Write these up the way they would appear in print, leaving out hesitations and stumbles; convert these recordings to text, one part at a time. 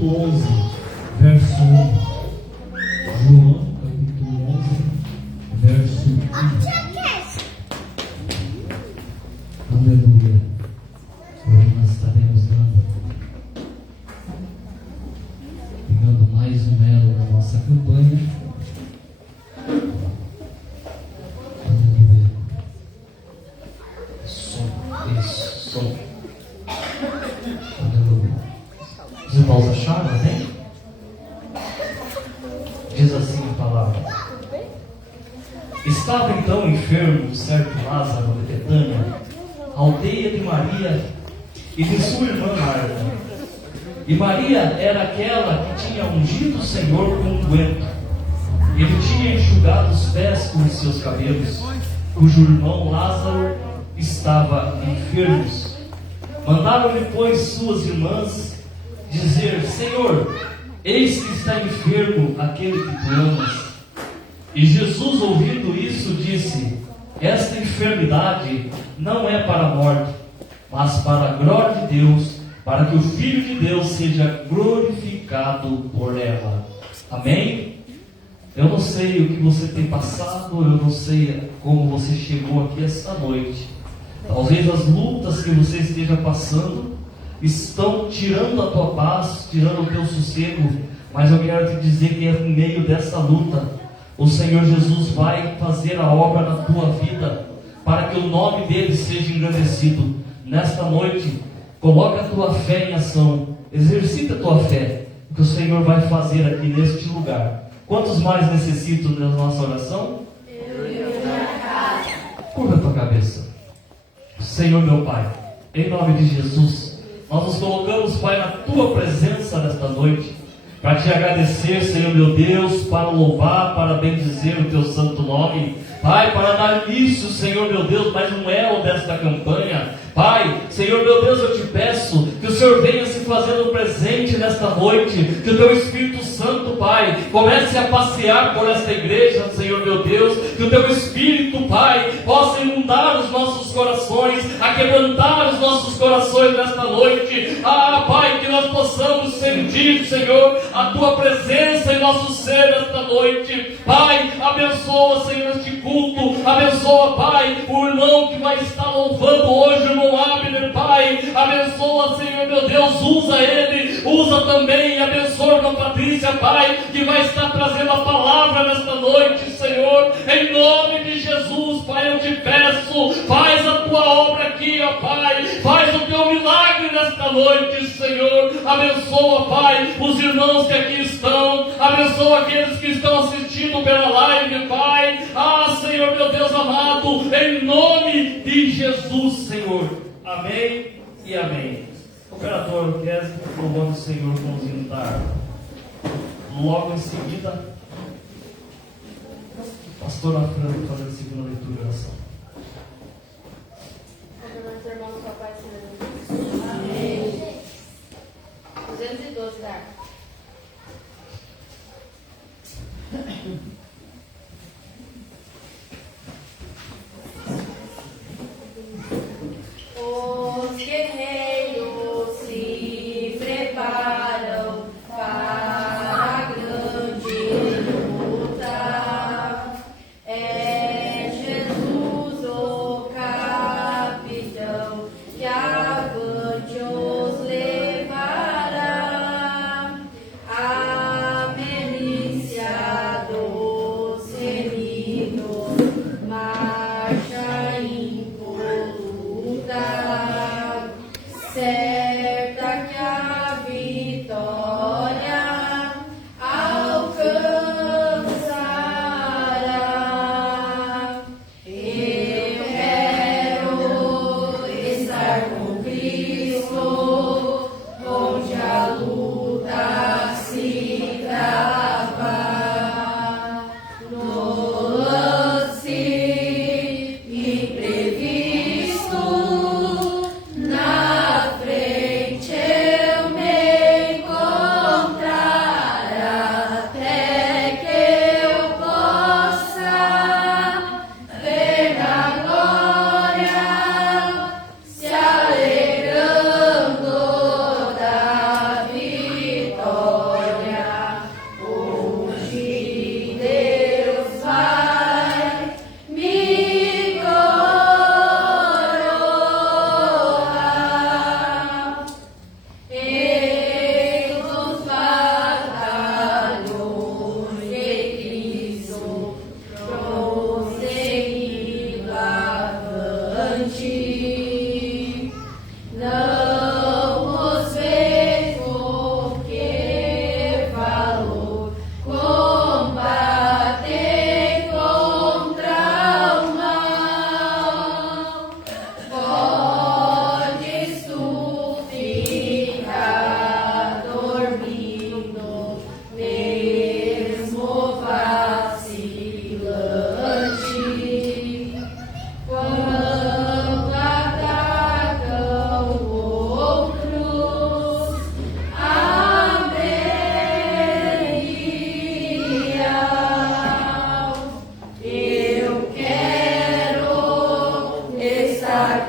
capítulo 11, verso 1. João, capítulo 11, verso 1. Aleluia. Hoje nós estaremos pegando mais um elo da nossa campanha. Aleluia. Som. Aleluia. Os irmãos acharam, amém? Diz assim a palavra: estava então enfermo certo Lázaro de Betânia, aldeia de Maria e de sua irmã Marta. E Maria era aquela que tinha ungido o Senhor com unguento. Ele tinha enxugado os pés com os seus cabelos, cujo irmão Lázaro estava enfermo. Mandaram-lhe, pois, suas irmãs dizer: Senhor, eis que está enfermo aquele que tu amas. E Jesus, ouvindo isso, disse: esta enfermidade não é para a morte, mas para a glória de Deus, para que o Filho de Deus seja glorificado por ela. Amém? Eu não sei o que você tem passado, eu não sei como você chegou aqui esta noite. Talvez as lutas que você esteja passando estão tirando a tua paz, tirando o teu sossego, mas eu quero te dizer que no meio dessa luta, o Senhor Jesus vai fazer a obra na tua vida, para que o nome dele seja engrandecido. Nesta noite, coloca a tua fé em ação, exercita a tua fé, o que o Senhor vai fazer aqui neste lugar. Quantos mais necessitam da nossa oração? Curva a tua cabeça. Senhor meu Pai, em nome de Jesus, nós nos colocamos, Pai, na tua presença nesta noite, para te agradecer, Senhor meu Deus, para louvar, para bendizer o teu santo nome, Pai, para dar início, Senhor meu Deus, mais um elo desta campanha. Pai, Senhor meu Deus, eu te peço que o Senhor venha se fazendo presente nesta noite, que o teu Espírito Santo, Pai, comece a passear por esta igreja, Senhor meu Deus, que o teu Espírito, Pai, possa inundar os nossos corações, a quebrantar os nossos corações nesta noite. Pai, que nós possamos sentir, Senhor, a tua presença em nosso ser nesta noite. Pai, abençoa, Senhor, este culto, abençoa, Pai, o irmão que vai estar louvando hoje, o irmão Abner, Pai, abençoa, Senhor meu Deus, usa ele, usa também e abençoa a irmã Patrícia, Pai, que vai estar trazendo a palavra nesta noite, Senhor, em nome de Jesus, Pai, eu te peço, faz a tua obra aqui, ó Pai, faz o teu milagre nesta noite, Senhor, abençoa, Pai, os irmãos que aqui estão, abençoa aqueles que estão assistindo pela live, Pai, Senhor meu Deus amado, em nome de Jesus, Senhor, amém e amém. Operador, quer louvando o Senhor com os hinos da harpa. Logo em seguida, pastor Afrânio fazer a segunda leitura e oração. Amém. 212 da harpa. Os guerreiros se preparam para a grande luta. É Jesus o capitão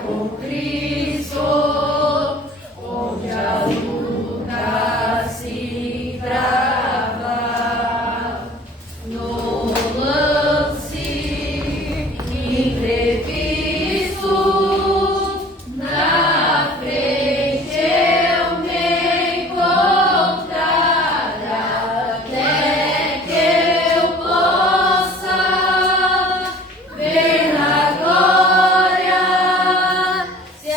com Cristo, onde a luta se trava, no lance imprevisto, na frente eu me encontrar, até que eu possa ver na glória, se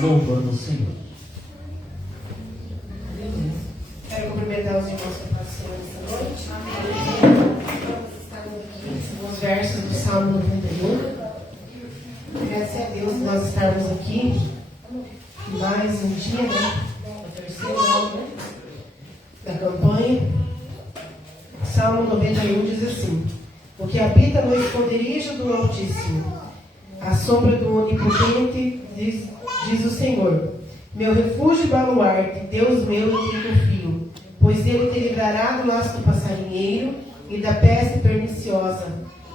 louvando o Senhor. Quero cumprimentar os irmãos que passaram esta noite. Os versos do Salmo 91. Agradecer a Deus por nós estarmos aqui. Mais um dia, né? O terceiro ano, né? Da campanha. Salmo 91 diz assim: o que habita no esconderijo do Altíssimo, à sombra do Onipotente, diz o Senhor, meu refúgio e baluarte, Deus meu em quem confio, pois ele te livrará do laço do passarinheiro e da peste perniciosa.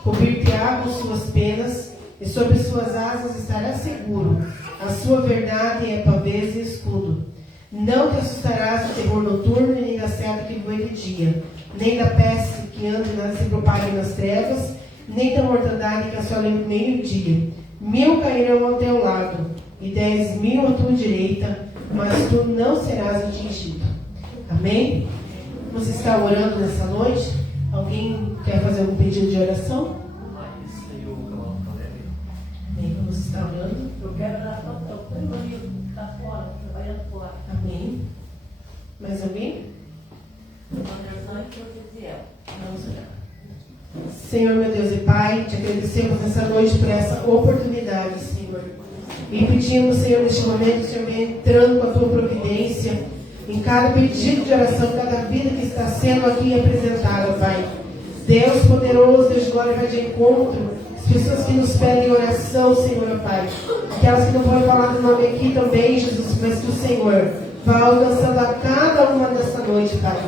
Cobrir-te-á com suas penas, e sobre suas asas estarás seguro. A sua verdade é pavês e escudo. Não te assustarás do terror noturno, nem da seta que voe de dia, nem da peste que anda se propague nas trevas, nem da mortandade que assola em meio-dia. 1000 cairão ao teu lado, e 10.000 à tua direita, mas tu não serás atingido. Amém? Você está orando nessa noite? Alguém quer fazer algum pedido de oração? Amém? Você está orando? Eu quero oração para o meu amigo que está fora, trabalhando fora. Amém? Mais alguém? Uma oração é que eu dizer. Vamos orar. Senhor, meu Deus e Pai, te agradecemos nessa noite por essa oportunidade, Senhor. E pedimos, Senhor, neste momento, Senhor, venha entrando com a tua providência em cada pedido de oração, cada vida que está sendo aqui apresentada, Pai. Deus poderoso, Deus de glória, vai de encontro. As pessoas que nos pedem oração, Senhor, Pai. Aquelas que não vão falar do nome aqui também, Jesus, mas que o Senhor vai alcançando a cada uma dessa noite, Pai.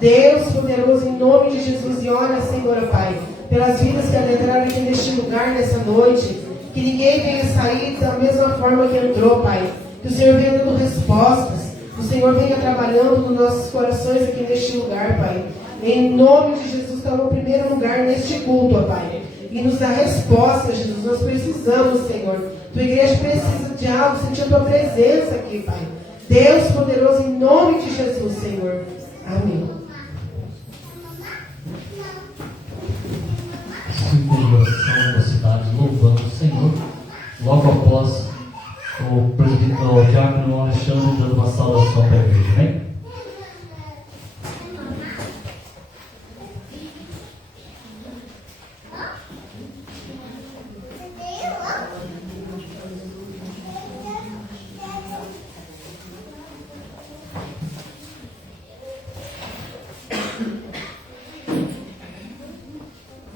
Deus poderoso, em nome de Jesus, e ora, Senhor, Pai, pelas vidas que adentraram aqui neste lugar nessa noite, que ninguém venha sair da mesma forma que entrou, Pai. Que o Senhor venha dando respostas, que o Senhor venha trabalhando nos nossos corações aqui neste lugar, Pai. Em nome de Jesus, toma o primeiro lugar neste culto, ó Pai. E nos dá resposta, Jesus. Nós precisamos, Senhor. Tua igreja precisa de algo, sentir a tua presença aqui, Pai. Deus poderoso, em nome de Jesus, Senhor. Amém. Oração da cidade, louvando o Senhor. Logo após o presidente, o diácono Alexandre, dando uma saudação para a igreja, amém?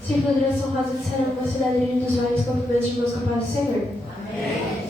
Círculo de oração rosa de serão uma cidade de dos vales com cumprimentos de meus capazes, Senhor. Amém.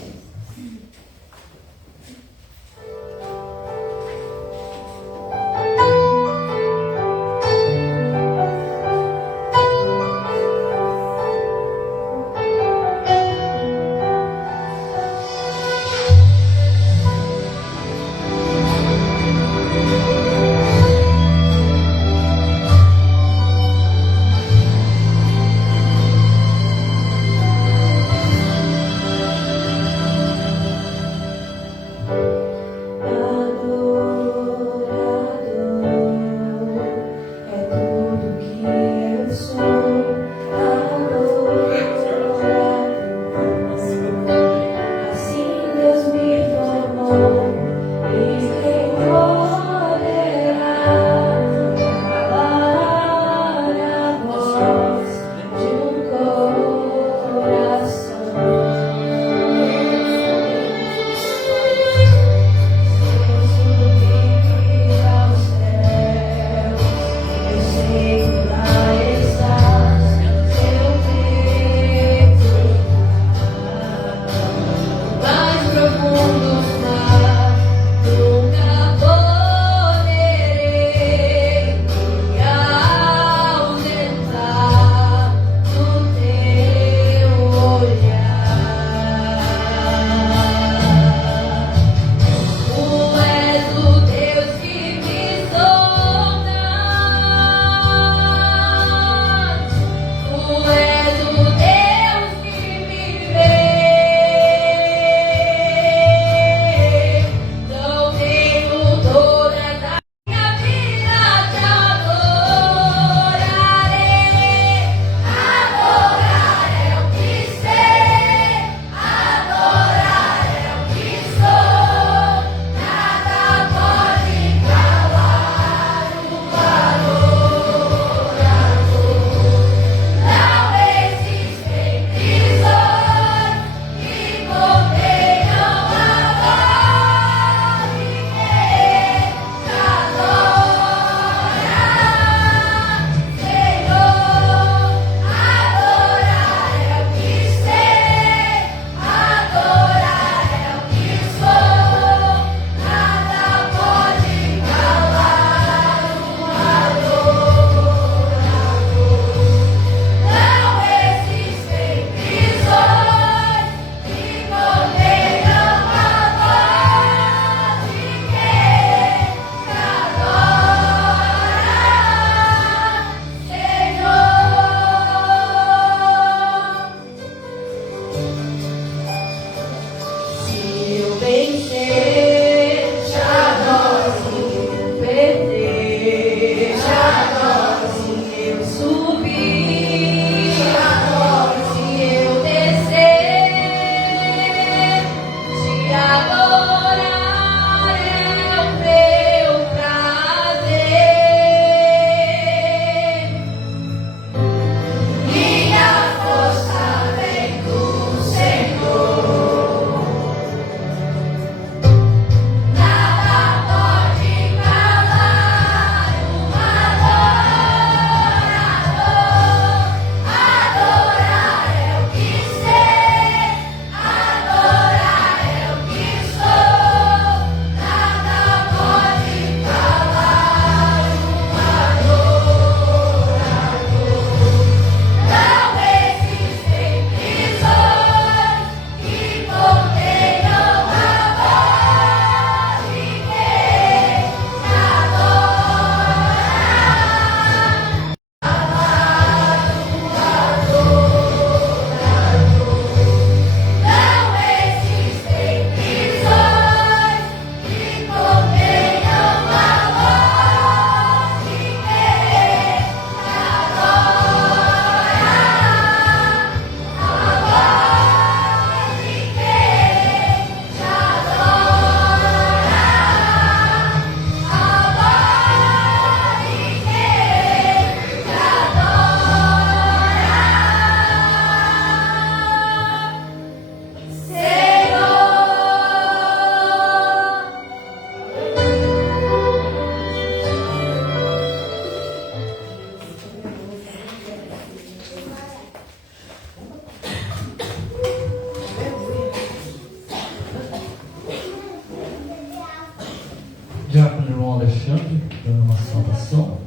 diácono irmão Alexandre, dando uma saudação.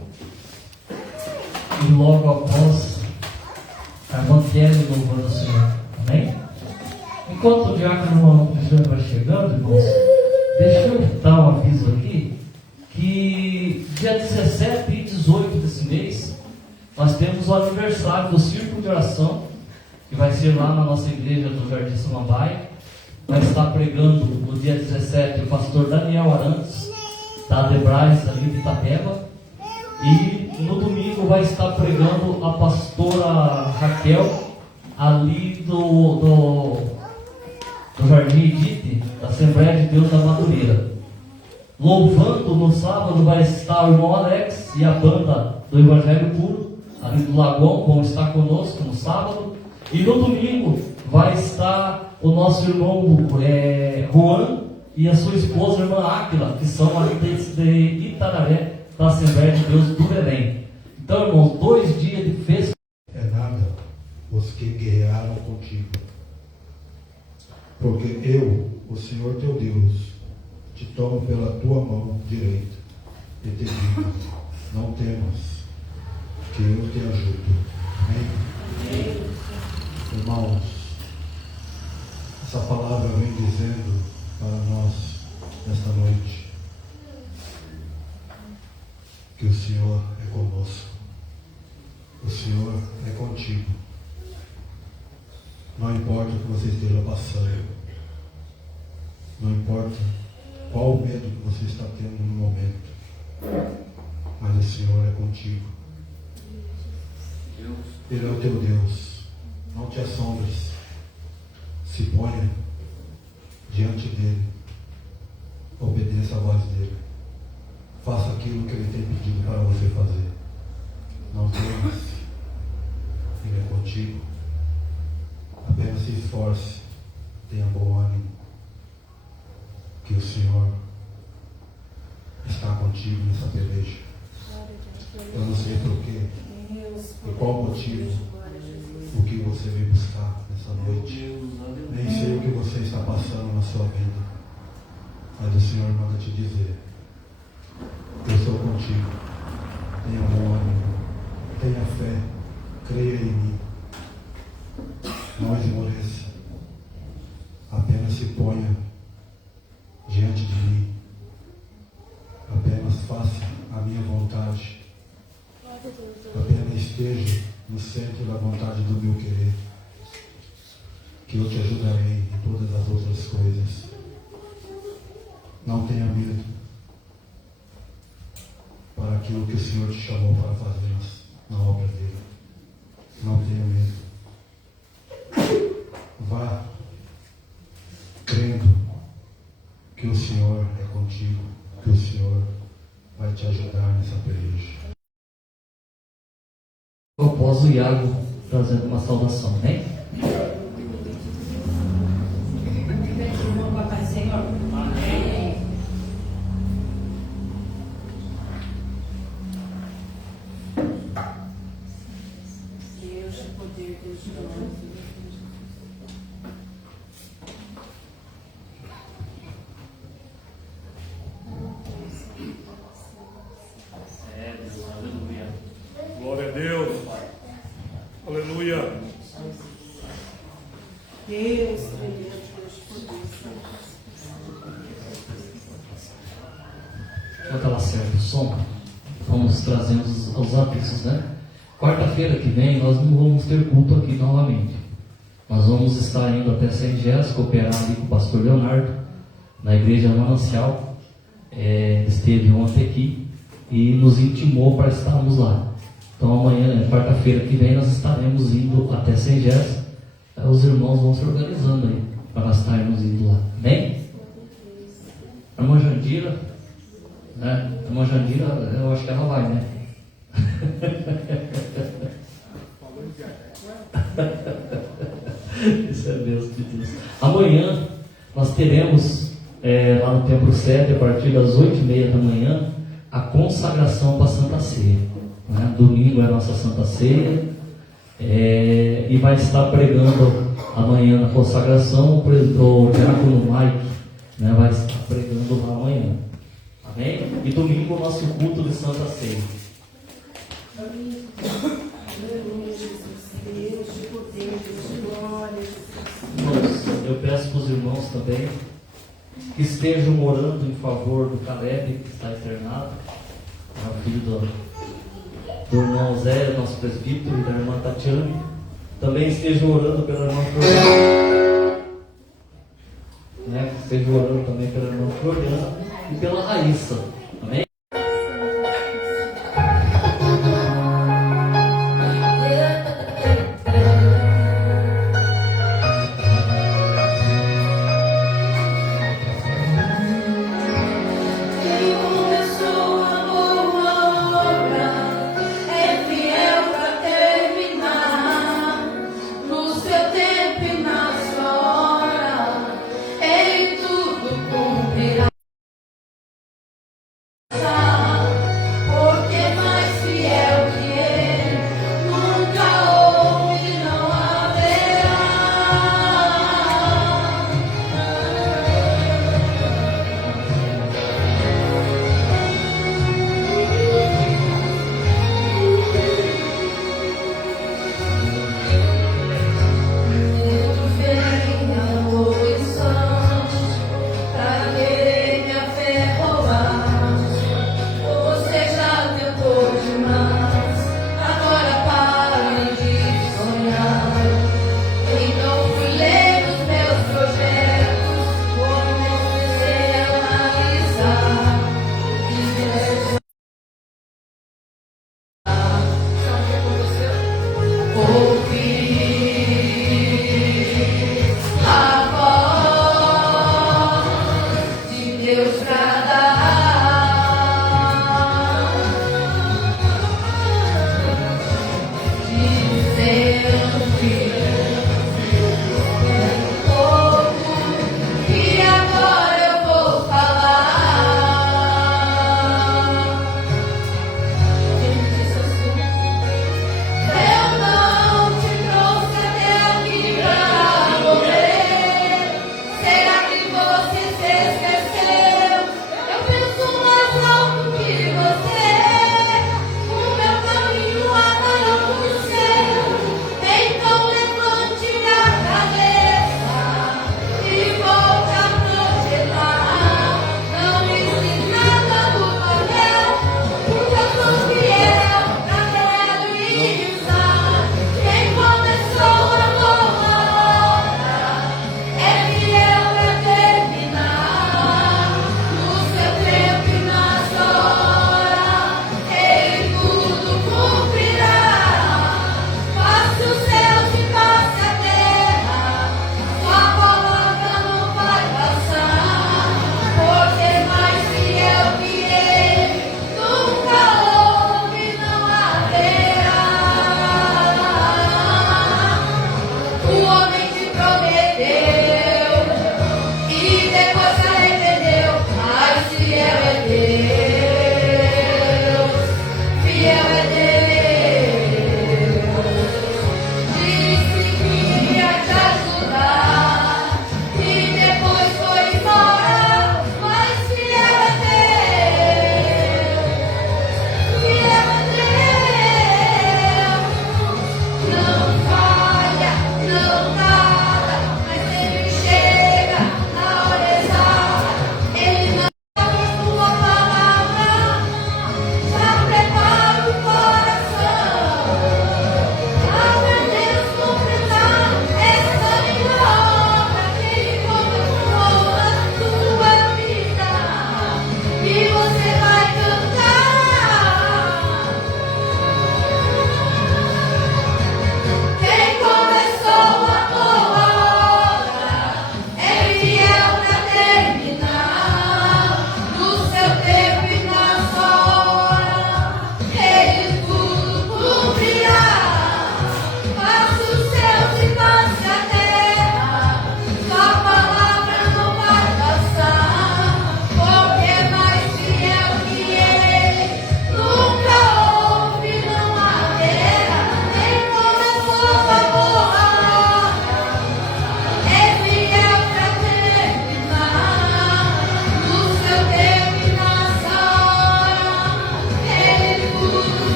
E logo após, a irmã Kelly louvando o Senhor. Amém? Enquanto o diácono irmão Alexandre vai chegando, irmãos, deixa eu dar um aviso aqui, que dia 17 e 18 desse mês, nós temos o aniversário do Círculo de Oração, que vai ser lá na nossa igreja do Jardim Samambaia. Vai estar pregando no dia 17 o pastor Daniel Arantes, da Adebrais, ali de Itapeba. E no domingo vai estar pregando a pastora Raquel, ali do Jardim Edite, da Assembleia de Deus da Madureira. Louvando no sábado vai estar o irmão Alex e a banda do Evangelho Puro, ali do Lagoão, vão estar conosco no sábado. E no domingo vai estar o nosso irmão Juan e a sua esposa, a irmã Áquila, que são ali de Itararé, da Assembleia de Deus do Belém. Então, irmãos, 2 dias de festa. É nada os que guerrearam contigo. Porque eu, o Senhor teu Deus, te tomo pela tua mão direita e te digo, não temas, que eu te ajudo. Amém? Irmãos, essa palavra vem dizendo para nós nesta noite que o Senhor é conosco, o Senhor é contigo. Não importa o que você esteja passando, não importa qual o medo que você está tendo no momento, mas o Senhor é contigo. Ele é o teu Deus. Não te assombres, se ponha diante dele, obedeça a voz dele, faça aquilo que ele tem pedido para você fazer. Não temas, ele é contigo. Apenas se esforce, tenha bom ânimo, que o Senhor está contigo nessa peleja. Eu não sei por quê, por qual motivo, o que você veio buscar nessa noite. Nem sei o que você está passando na sua vida, mas o Senhor manda te dizer: eu sou contigo. Tenha bom ânimo, tenha fé, creia em mim. Não esmoreça, apenas se ponha diante de mim, apenas faça a minha vontade, apenas esteja no centro da vontade do meu querer, que eu te ajudarei em todas as outras coisas. Não tenha medo para aquilo que o Senhor te chamou para fazer na obra dele. Não tenha medo. Vá crendo que o Senhor é contigo, que o Senhor vai te ajudar nessa peleja. Após o Iago trazendo uma saudação, né? Deus, o poder, Deus, o amor. Aleluia. Glória a Deus. Aleluia. Deus, tremendo, Deus, poder. Enquanto ela serve o som, vamos trazendo os avisos, né? Quarta-feira que vem nós não vamos ter culto aqui novamente. Nós vamos estar indo até Sengés, cooperar ali com o pastor Leonardo, na igreja Manancial. Ele esteve ontem aqui e nos intimou para estarmos lá. Então amanhã, quarta-feira que vem, nós estaremos indo até Sengés. Os irmãos vão se organizando aí para nós estarmos indo lá. Amém? A irmã Jandira, né? A irmã Jandira, eu acho que ela vai, né? Isso é Deus de Deus. Amanhã nós teremos lá no Templo 7, a partir das 8h30 da manhã, a consagração para a Santa Ceia, né? Domingo é a nossa Santa Ceia, e vai estar pregando amanhã na consagração o diácono Mike, né? Vai estar pregando lá amanhã. Amém? domingo o nosso culto de Santa Ceia. Irmãos, eu peço para os irmãos também que estejam orando em favor do Caleb, que está internado, é o filho do irmão Zé, nosso presbítero, e da irmã Tatiane. Também estejam orando pela irmã Floriana, né? Estejam orando também pela irmã Floriana e pela Raíssa. Amém? Quem começou a boa obra é fiel para terminar. No seu tempo e na sua hora, Ele tudo cumprirá. Porque mais fiel que Ele nunca houve e não haverá. Venha oição pra querer minha fé roubar. Você já tentou demais, agora pare de sonhar. Então fui ler os meus projetos, como comecei a analisar. Sabe o que aconteceu? Ouvi a voz de Deus bradar, dizendo que pouco e agora eu vou falar. Ele disse assim: eu não te trouxe até aqui pra morrer. Será que você se esqueceu? Eu penso mais alto que você. O meu caminho agora no céu. Então levante a cabeça e volte a projetar. Não existe nada do papel, porque eu sou fiel pra realizar. Quem começou a boa obra é fiel pra terminar. No seu tempo e na sua hora, Ele tudo cumprirá. Passe os céus e passe a terra, sua palavra não vai passar. Porque mais fiel que Ele nunca houve e não haverá. O homem te prometeu e depois se arrependeu, mas fiel é Deus, fiel é Deus. Disse que ia te ajudar e depois foi embora, mas fiel é Deus, fiel é Deus. Não falha, não tarda, mas sempre chega na hora exata. Ele não tua palavra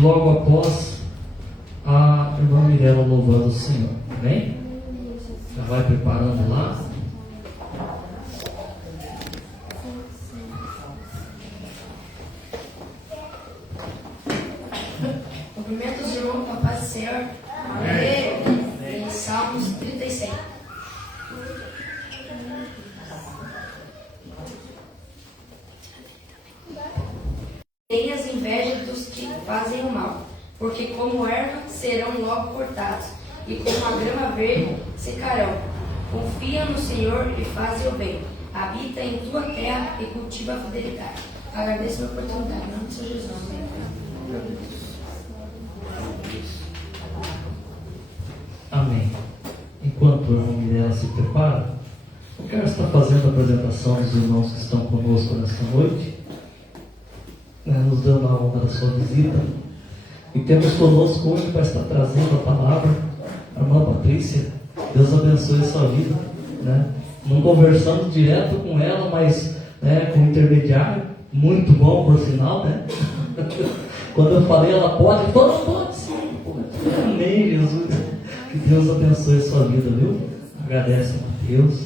logo após a irmã Mirella louvando o Senhor. Amém? Já vai preparando lá. Cumprimento os irmãos com a paz do Senhor. Amém. Em Salmos 36. Tenhas inveja dos que fazem o mal, porque como erva serão logo cortados, e como a grama verde secarão. Confia no Senhor e faz o bem. Habita em tua terra e cultiva a fidelidade. Agradeço a oportunidade. Em nome de Jesus. Amém. Enquanto a irmã Mirella se prepara, eu quero estar fazendo a apresentação dos irmãos que estão conosco nesta noite, nos dando a honra da sua visita. E temos conosco hoje para estar trazendo a palavra a irmã Patrícia. Deus abençoe a sua vida. Não conversamos direto com ela, mas com intermediário, muito bom por sinal, Quando eu falei, ela pode, pode sim, pode. Amém, Jesus. Que Deus abençoe a sua vida, viu? Agradece a Deus.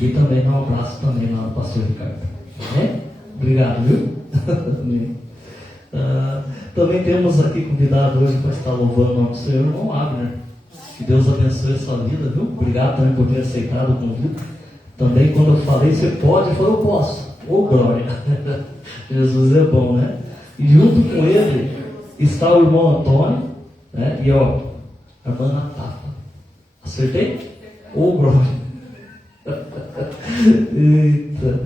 E também dá um abraço também lá no pastor Ricardo. Obrigado, viu? Amém. Também temos aqui convidado hoje para estar louvando o nome do Senhor, irmão Abner. Que Deus abençoe a sua vida, viu? Obrigado também por ter aceitado o convite. Também quando eu falei, você pode, eu falei, eu posso. Ô glória! Jesus é bom, E junto com ele está o irmão Antônio, e a irmã Natália. Acertei? Ô glória! Eita.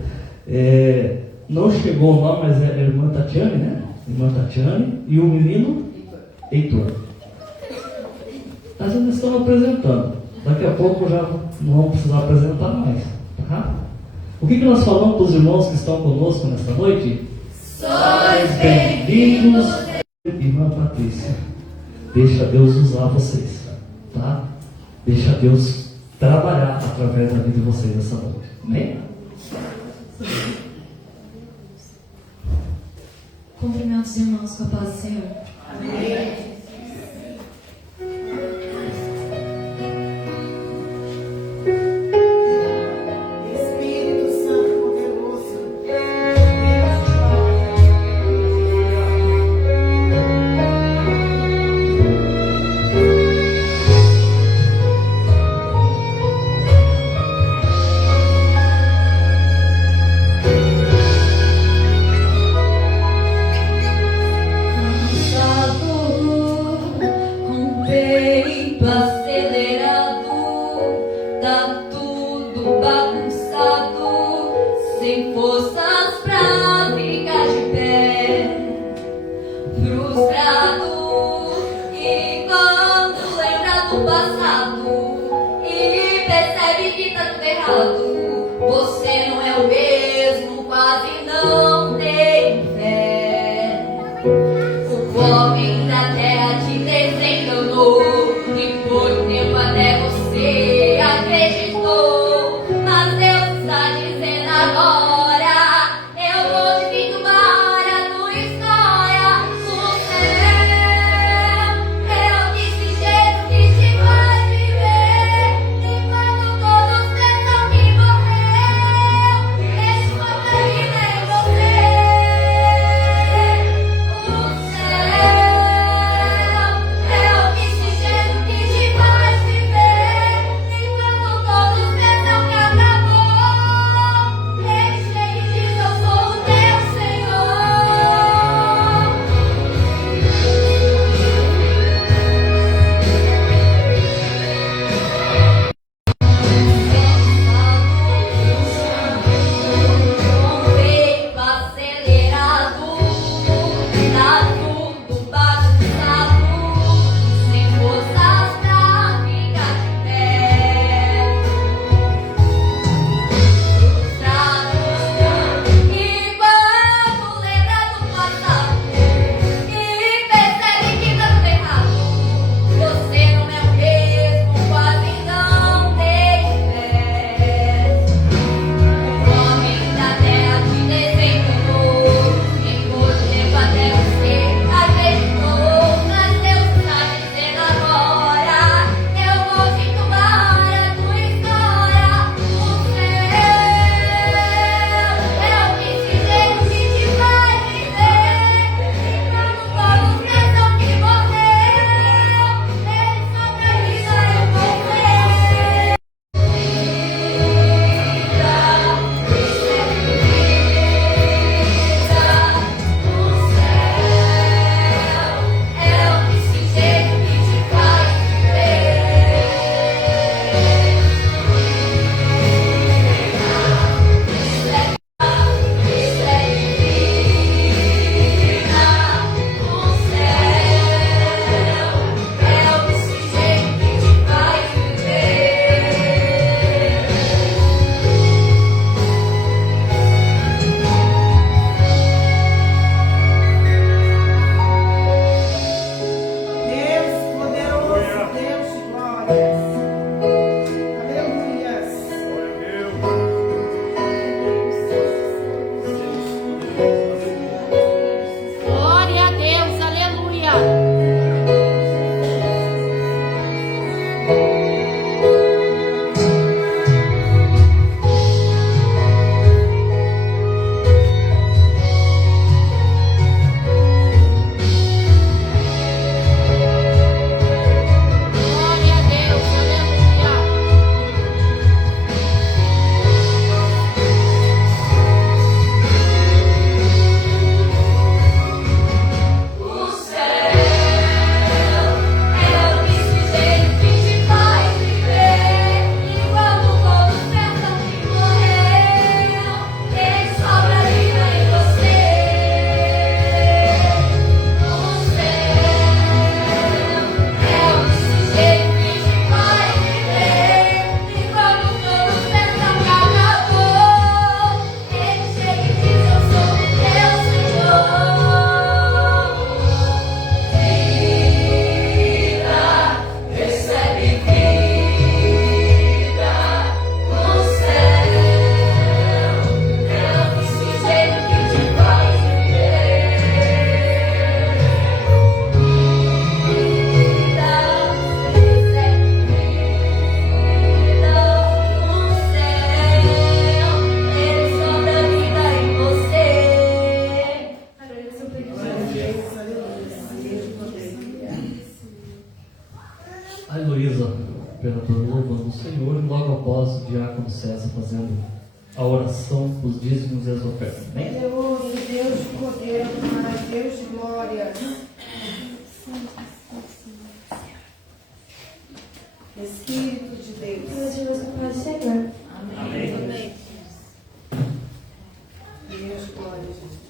Não chegou o nome, mas é a irmã Tatiane, Irmã Tatiane e o menino Heitor. Nós ainda estamos apresentando. Daqui a pouco já não vamos precisar apresentar mais. Tá? O que nós falamos para os irmãos que estão conosco nesta noite? Sois Bem-vindos, irmã Patrícia. Deixa Deus usar vocês, tá? Deixa Deus trabalhar através da vida de vocês nessa noite. Amém? Cumprimento os irmãos com a paz do Senhor. Amém. Espírito Santo poderoso. Com peito acelerado, tá tudo bagunçado, sem forças pra ficar de pé, frustrado. E quando lembra do passado e percebe que tá tudo errado, você não é o mesmo, quase não tem fé. O homem da terra te desenganou e por um tempo até você acreditou. Mas Deus está dizendo agora: eu vou te vir uma hora a tua história. O céu é o desse jeito que te faz viver. E quando todos pensam que morreu, Ele foi vida em você. O céu é o desse jeito A Heloísa, imperador, louvando o Senhor, e logo após o diácono César fazendo a oração dos dízimos e as ofertas. Amém? Deus de poder, Pai, Deus de glória. Espírito de Deus. Meus irmãos, com a paz do Senhor. Amém. Deus, glória, Jesus.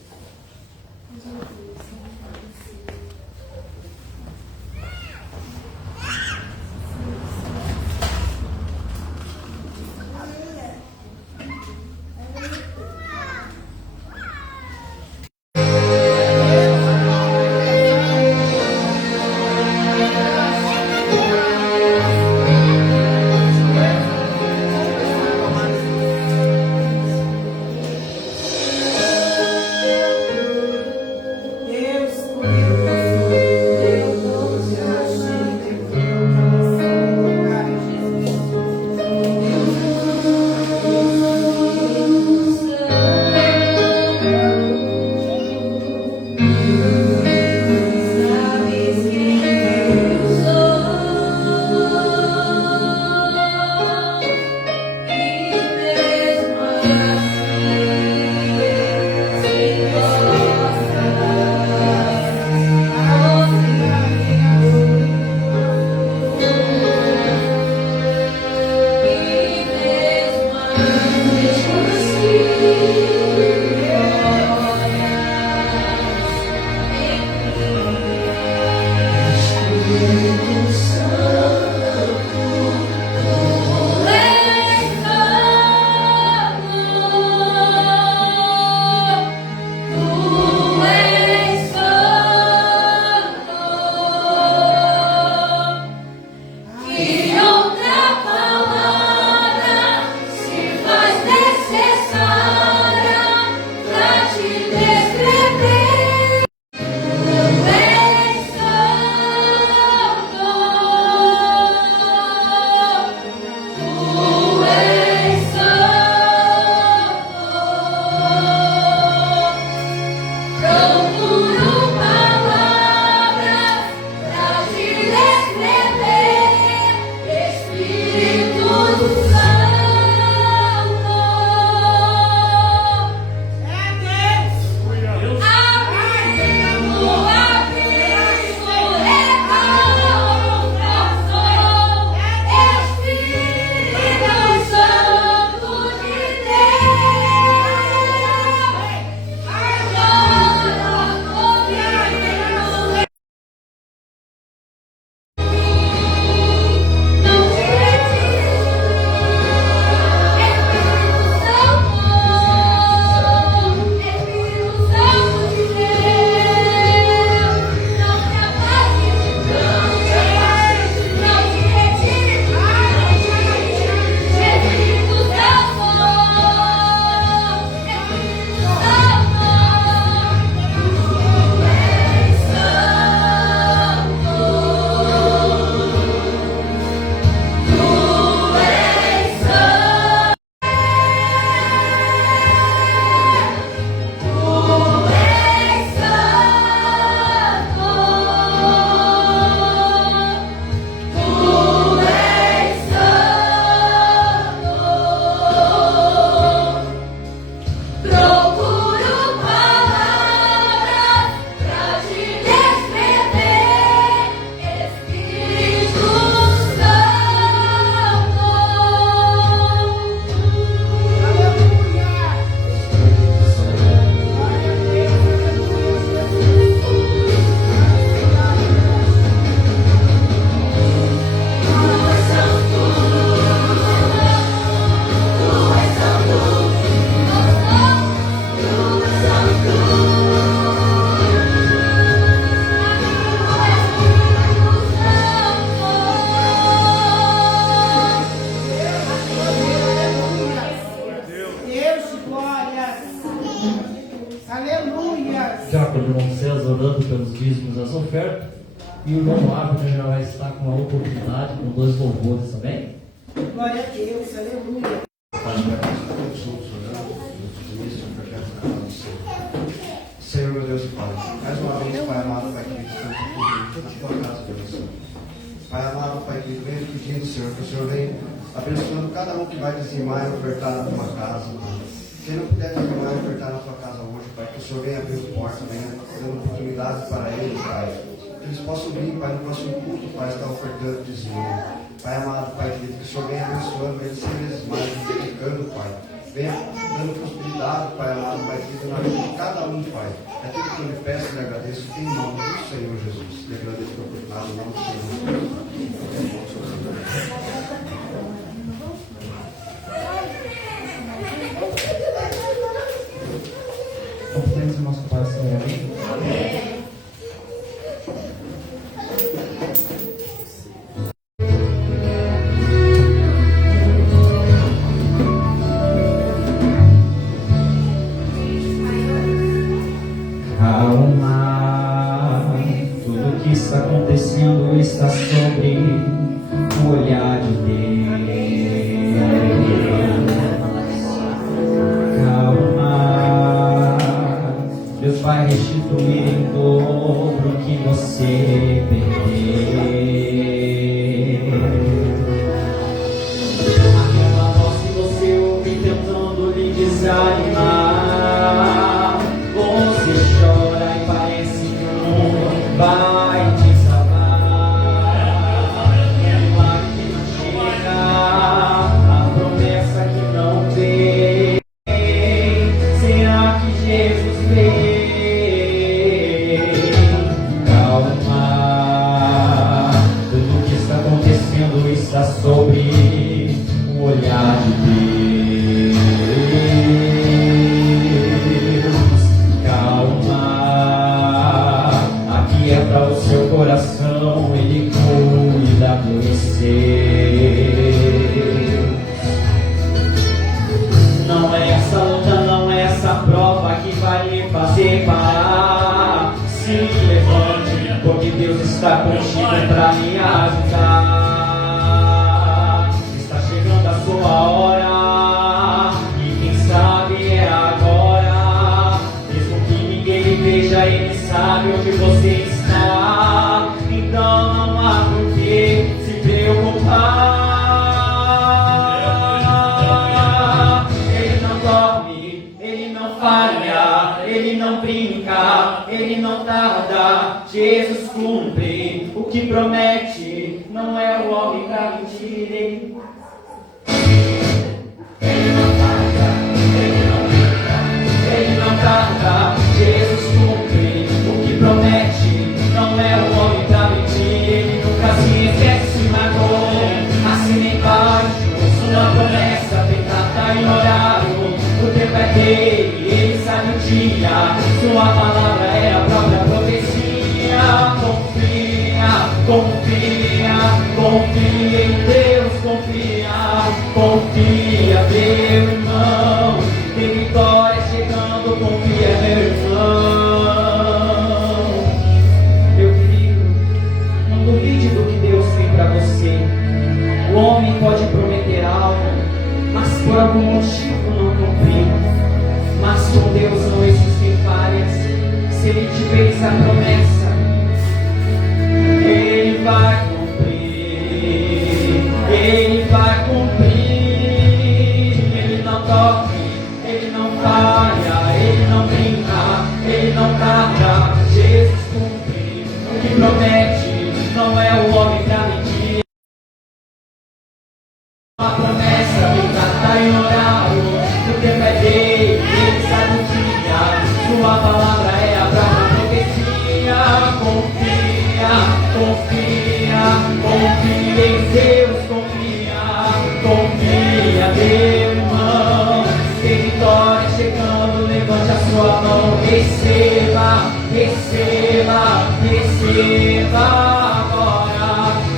Diácono irmão César orando pelos dízimos e as ofertas. E o irmão Abner já vai estar com a oportunidade, com 2 louvores também. Glória a Deus, aleluia. Senhor, meu Deus e Pai, mais uma vez, Pai amado, Pai querido, na tua casa de oração. Pai amado, Pai querido, venho pedindo, Senhor, que o Senhor venha abençoando cada um que vai dizimar e ofertar na tua casa, Pai. Quem não puder dizimar e ofertar na tua casa hoje, Pai, que o Senhor venha abrir portas, venha dando oportunidade para eles, Pai. Que eles possam vir, Pai, no próximo culto, Pai, estar ofertando dizimando. Pai amado, Pai querido, que o Senhor venha abençoando eles 100 vezes mais, multiplicando, Pai. Venha dando prosperidade, Pai amado, Pai querido, na vida de cada um, Pai. É tudo que eu lhe peço e lhe agradeço em nome do Senhor Jesus. Lhe agradeço pela oportunidade em nome do Senhor Jesus. Confundimos o nosso Pai, Senhor, amém? Amém. Calma, tudo que está acontecendo está sobre o olhar de Deus. Calma, Deus vai restituir em dobro o que você perdeu. Aquela voz que você ouve tentando lhe desanimar, você chora e parece que o mundo vai desabar. Uma que não chega, a promessa que não vem. Será que Jesus vem? Calma, tudo que está acontecendo está sobre o olhar de Deus. Calma, aqui é para o seu coração, Ele cuida de você. Não é essa luta, não é essa prova que vai lhe fazer parar. Se levante, porque Deus está contigo para lhe ajudar. Está chegando a sua hora, e quem sabe é agora. Mesmo que ninguém lhe veja, Ele sabe onde você está. Então não há por que se preocupar. Ele não dorme, Ele não falha, Ele não brinca, Ele não tarda. Jesus cumpre o que promete, não é o homem pra mentir. Ele não falha, Ele não brinca, Ele não tarda. Jesus cumpre o que promete, não é o homem pra mentir. Ele nunca se esquece, marcou, assina embaixo sua promessa feita em horário. O tempo é dele, Ele sabe o dia, sua palavra é a própria profecia. Confia, confia, confia em Deus, confia, confia, meu irmão. Tem vitória chegando, confia, meu irmão. Meu querido, não duvide do que Deus tem para você. O homem pode prometer algo, mas por algum motivo não cumprir. Mas com Deus não existem falhas. Se Ele te fez a promessa, Ele vai cumprir. Ele vai cumprir. Ele não dorme, Ele não falha, Ele não brinca, Ele não tarda. Jesus cumpre o que promete, não é o homem pra mentir. A promessa feita em horário, o tempo é dele, Ele sabe o dia, sua palavra é a própria profecia. Confia, confia, confia em Deus, confia, confia, meu irmão. Tem vitória chegando, levante a sua mão, receba, receba, receba agora.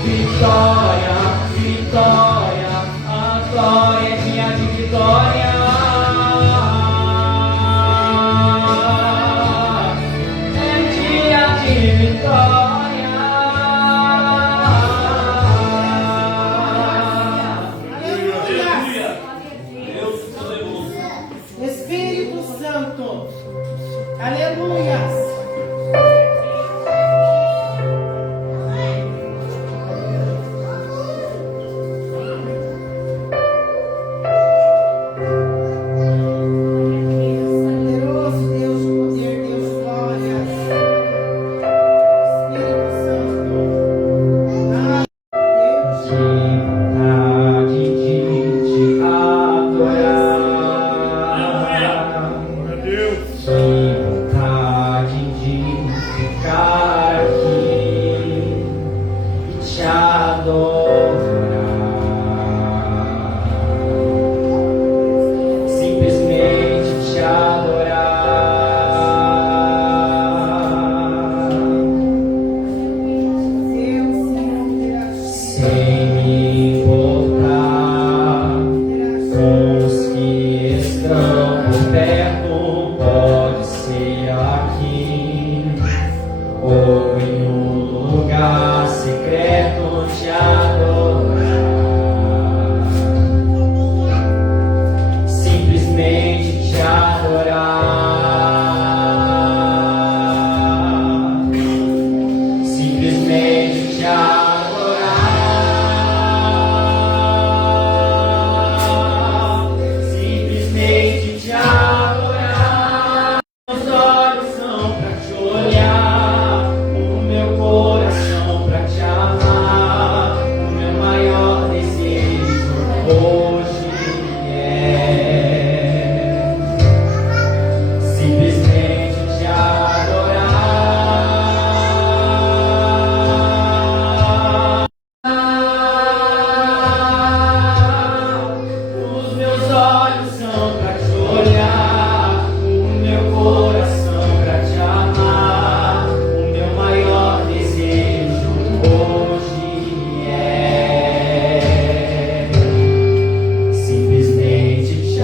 Vitória, vitória, a glória é dia de vitória. É dia de vitória. Aleluia. Deus poderoso. Espírito Santo. Aleluia. te adorar, simplesmente te adorar. Meus olhos são pra te olhar, o meu coração pra te amar. O meu maior desejo hoje é simplesmente te adorar. Os meus olhos são pra te olhar, o meu coração pra te amar. O meu maior desejo hoje é simplesmente te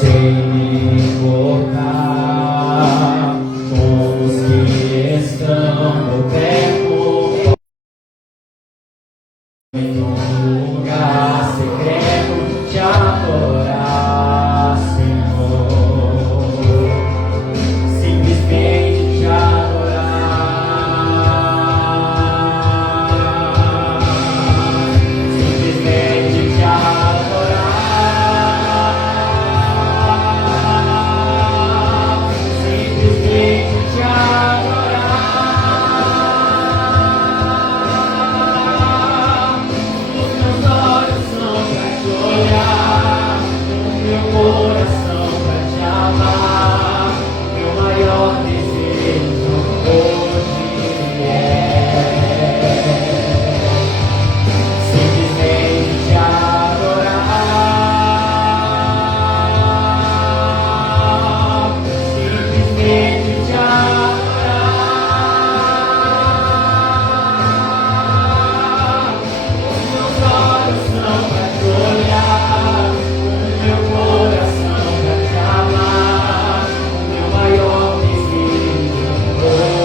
sem importar com os que estão no perto, em um lugar secreto te adorar, Senhor, simplesmente te adorar, simplesmente te adorar, simplesmente te adorar. Os meus olhos são pra te olhar, o meu coração pra te amar. Meu maior desejo hoje é simplesmente te adorar, simplesmente te adorar. Os meus olhos são pra te olhar, o meu coração pra te amar. O meu maior desejo hoje Tu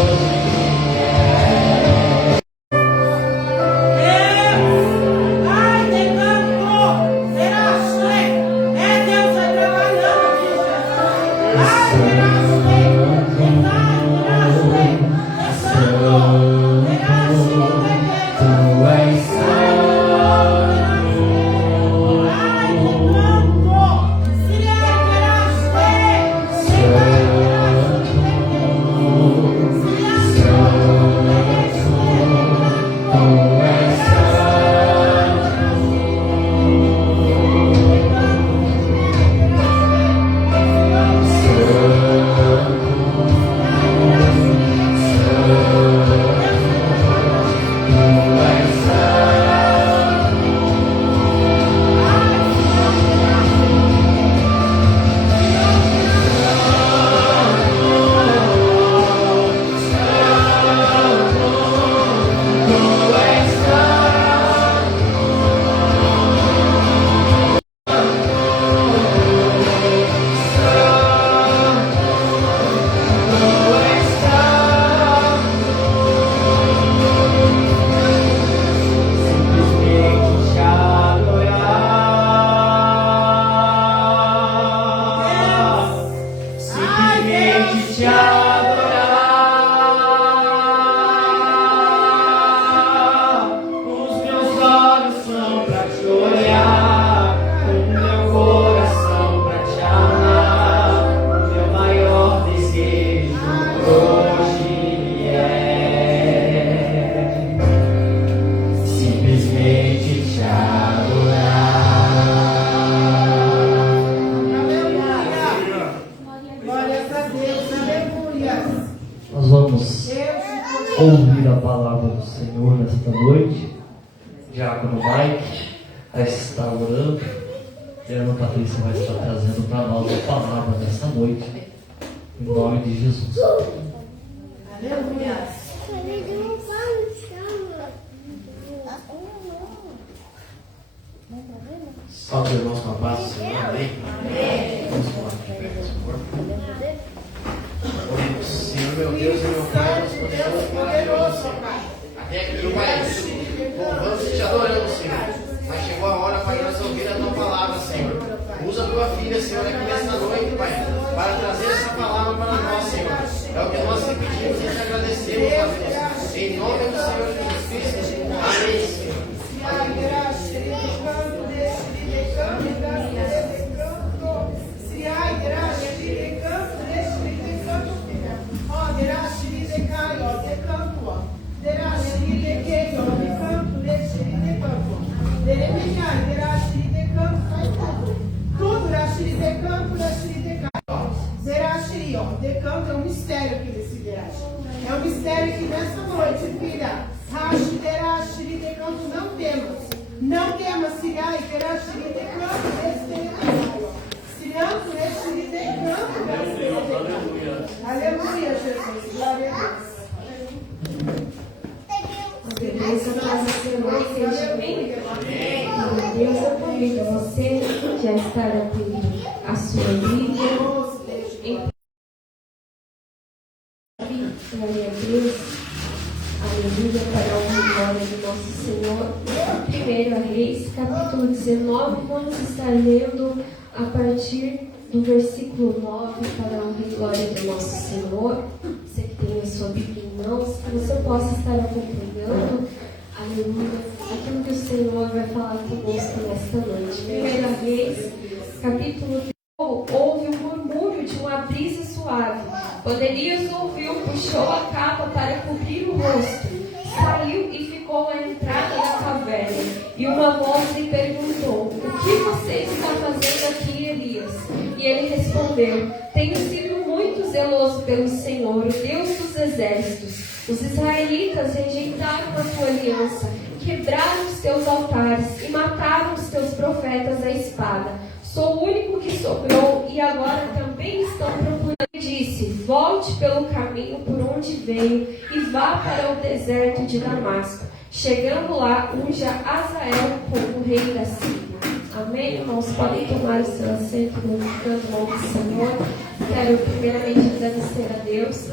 és simplesmente te adorar, simplesmente te adorar. Os meus olhos são pra te olhar, o meu coração pra te amar. O meu maior desejo hoje é simplesmente te adorar. Glórias a Deus, aleluia. Nós vamos ouvir a palavra do Senhor nesta noite. Diácono Mike vai estar orando. E a Ana Patrícia vai estar trazendo para nós a palavra nesta noite. Em nome de Jesus. Aleluia. Salve os irmãos com a paz do Senhor, amém? Vamos falar de pé, por favor. Senhor, meu Deus e meu Pai, nós podemos Poderoso, Pai. até aqui, Pai. Deus, a paz do Senhor seja bem. Deus, eu convido você que já está abrindo a sua Bíblia. Glória a Deus. Aleluia, para a glória do nosso Senhor. 1 Reis, capítulo 19, vamos estar lendo a partir do versículo 9 para a glória do nosso Senhor. Você que tem a sua Bíblia em mãos, que você possa estar acompanhando, aleluia, aquilo que o Senhor vai falar conosco nesta noite. 1 Reis, capítulo 19, houve um murmúrio de uma brisa suave. Quando Elias ouviu, puxou a capa para cobrir o rosto, saiu e ficou à entrada da caverna. E uma voz lhe perguntou: o que você está fazendo aqui, Elias? E ele respondeu: tenho sido muito zeloso pelo Senhor, o Deus dos exércitos. Os israelitas rejeitaram a tua aliança, quebraram os teus altares e mataram os teus profetas à espada. Sou o único que sobrou e agora também estão procurando. Disse: volte pelo caminho por onde veio e vá para o deserto de Damasco. Chegando lá, unja Azael como rei da Síria. Amém, irmãos? Podem tomar o seu assento, glorificando o nome do Senhor. Quero primeiramente agradecer a Deus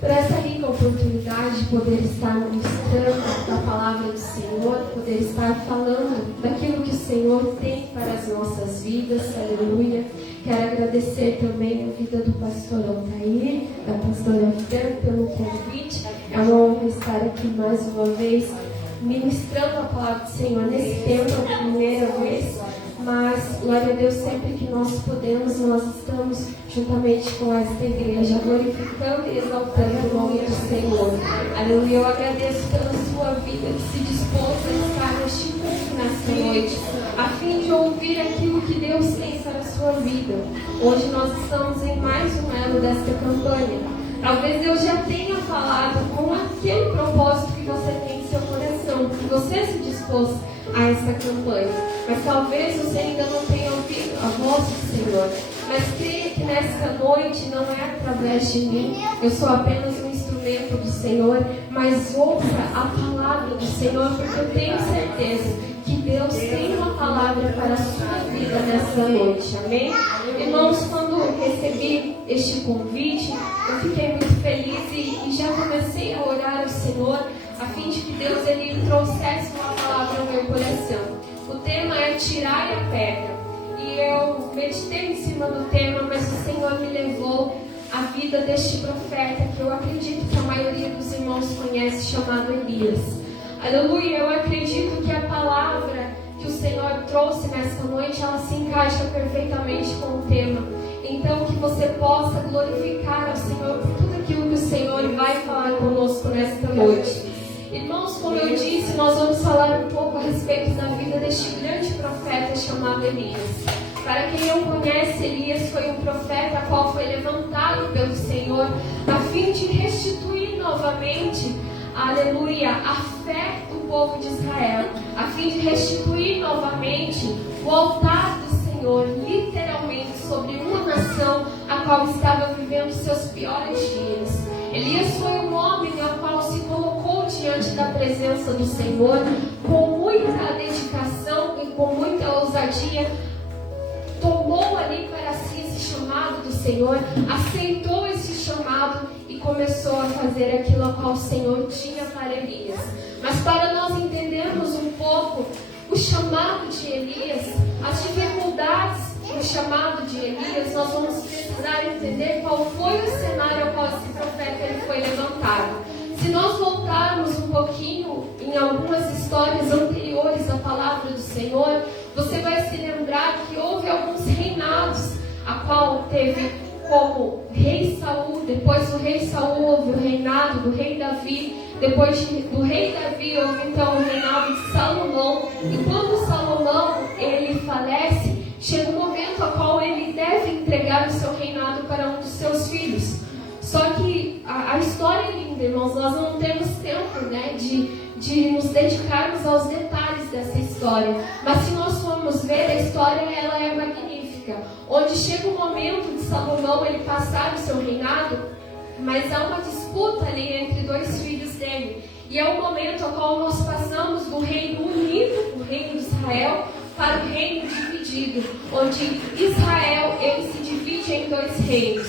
por essa rica oportunidade de poder estar ministrando a palavra do Senhor, poder estar falando daquilo que o Senhor tem para as nossas vidas, aleluia. Quero agradecer também a vida do pastor Altair, da pastora Fran, pelo convite. É uma honra estar aqui mais uma vez, ministrando a palavra do Senhor nesse tempo, a primeira vez. Mas, glória a Deus, sempre que nós podemos, nós estamos juntamente com esta igreja, glorificando e exaltando o nome do Senhor. Aleluia, eu agradeço pela sua vida que se dispôs a estar neste culto nesta noite, a fim de ouvir aquilo que Deus tem para a sua vida. Hoje nós estamos em mais um elo desta campanha. Talvez Deus já tenha falado com aquele propósito que você tem em seu coração, que você se dispôs a esta campanha. Mas talvez você ainda não tenha ouvido a voz do Senhor. Mas creia que nesta noite não é através de mim. Eu sou apenas um instrumento do Senhor. Mas ouça a palavra do Senhor, porque eu tenho certeza que Deus tem uma palavra para a sua vida nesta noite. Amém? Irmãos, quando recebi este convite, eu fiquei muito feliz e já comecei a orar ao Senhor, a fim de que Deus ele trouxesse uma palavra ao meu coração. O tema é tirar a pedra. E eu meditei em cima do tema, mas o Senhor me levou à vida deste profeta, que eu acredito que a maioria dos irmãos conhece, chamado Elias. Aleluia, eu acredito que a palavra que o Senhor trouxe nesta noite, ela se encaixa perfeitamente com o tema. Então, que você possa glorificar ao Senhor por tudo aquilo que o Senhor vai falar conosco nesta noite. Irmãos, como eu disse, nós vamos falar um pouco a respeito da vida deste grande profeta chamado Elias. Para quem não conhece, Elias foi um profeta a qual foi levantado pelo Senhor a fim de restituir novamente, aleluia, a fé do povo de Israel, a fim de restituir novamente o altar do Senhor, literalmente sobre uma nação a qual estava vivendo seus piores dias. Elias foi um homem ao qual se colocou diante da presença do Senhor com muita dedicação e com muita ousadia. Tomou ali para si esse chamado do Senhor, aceitou esse chamado e começou a fazer aquilo a qual o Senhor tinha para Elias. Mas para nós entendermos um pouco o chamado de Elias, as dificuldades do chamado de Elias, nós vamos precisar entender qual foi o cenário ao qual esse profeta ele foi levantado. Se nós voltarmos um pouquinho em algumas histórias anteriores à palavra do Senhor, você vai se lembrar que houve alguns reinados, a qual teve como rei Saul. Depois do rei Saul houve o reinado do rei Davi. Depois do rei Davi houve então o reinado de Salomão. E quando Salomão ele falece, chega um momento a qual ele deve entregar o seu reinado para um dos seus filhos. Só que a história é linda, irmãos. Nós não temos tempo, né, de nos dedicarmos aos detalhes dessa história. Mas se nós formos ver, a história ela é magnífica. Onde chega o momento de Salomão ele passar o seu reinado, mas há uma disputa ali entre dois filhos dele. E é o momento ao qual nós passamos do reino unido, o reino de Israel, para o reino dividido, onde Israel ele se divide em 2 reinos.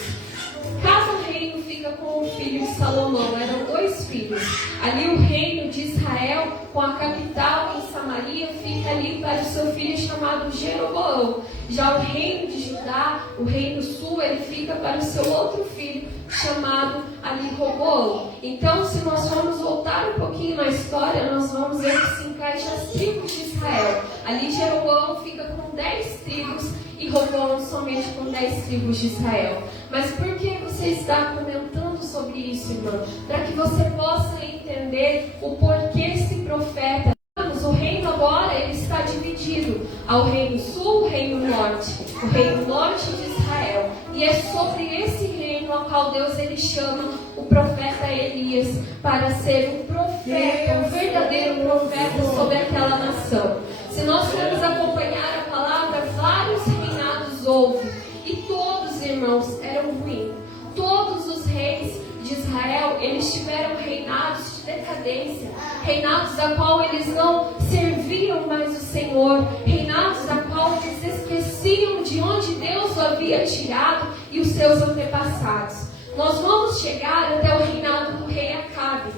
Cada reino fica com o filho de Salomão, eram 2 filhos. Ali o reino de Israel, com a capital em Samaria, fica ali para o seu filho chamado Jeroboão. Já o reino de Judá, o reino sul, ele fica para o seu outro filho chamado ali Roboão. Então, se nós formos voltar um pouquinho na história, nós vamos ver que se encaixa as tribos de Israel. Ali Jeroboão fica com 10 tribos e Roboão somente com 10 tribos de Israel. Mas por que você está comentando sobre isso, irmão? Para que você possa entender o porquê esse profeta. O reino agora ele está dividido ao reino sul, o reino norte de Israel. E é sobre esse reino ao qual Deus ele chama o profeta Elias para ser um profeta, um verdadeiro profeta sobre aquela nação. Se nós formos acompanhar a palavra, vários reinados houve e todos, irmãos, eram ruins. Todos os reis de Israel, eles tiveram reinados de decadência, reinados a qual eles não serviam mais o Senhor, reinados a qual eles esqueciam de onde Deus o havia tirado e os seus antepassados. Nós vamos chegar até o reinado do rei Acabe.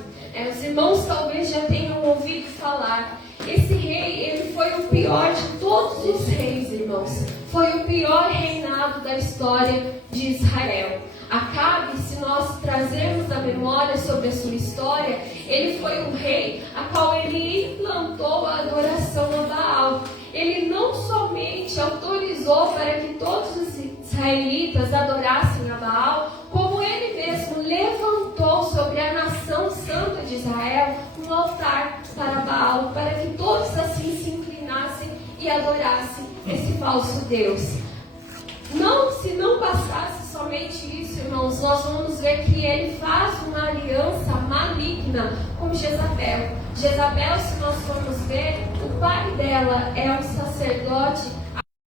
Os irmãos talvez já tenham ouvido falar. Esse rei, ele foi o pior de todos os reis, irmãos. Foi o pior reinado da história de Israel. Acabe, se nós trazermos a memória sobre a sua história, ele foi um rei a qual ele implantou a adoração a Baal. Ele não somente autorizou para que todos os israelitas adorassem a Baal, como ele mesmo levantou sobre a nação santa de Israel um altar para Baal, para que todos assim se inclinassem e adorassem esse falso Deus. Se não bastasse somente isso, irmãos, nós vamos ver que ele faz uma aliança maligna com Jezabel. Jezabel, se nós formos ver, o pai dela é um sacerdote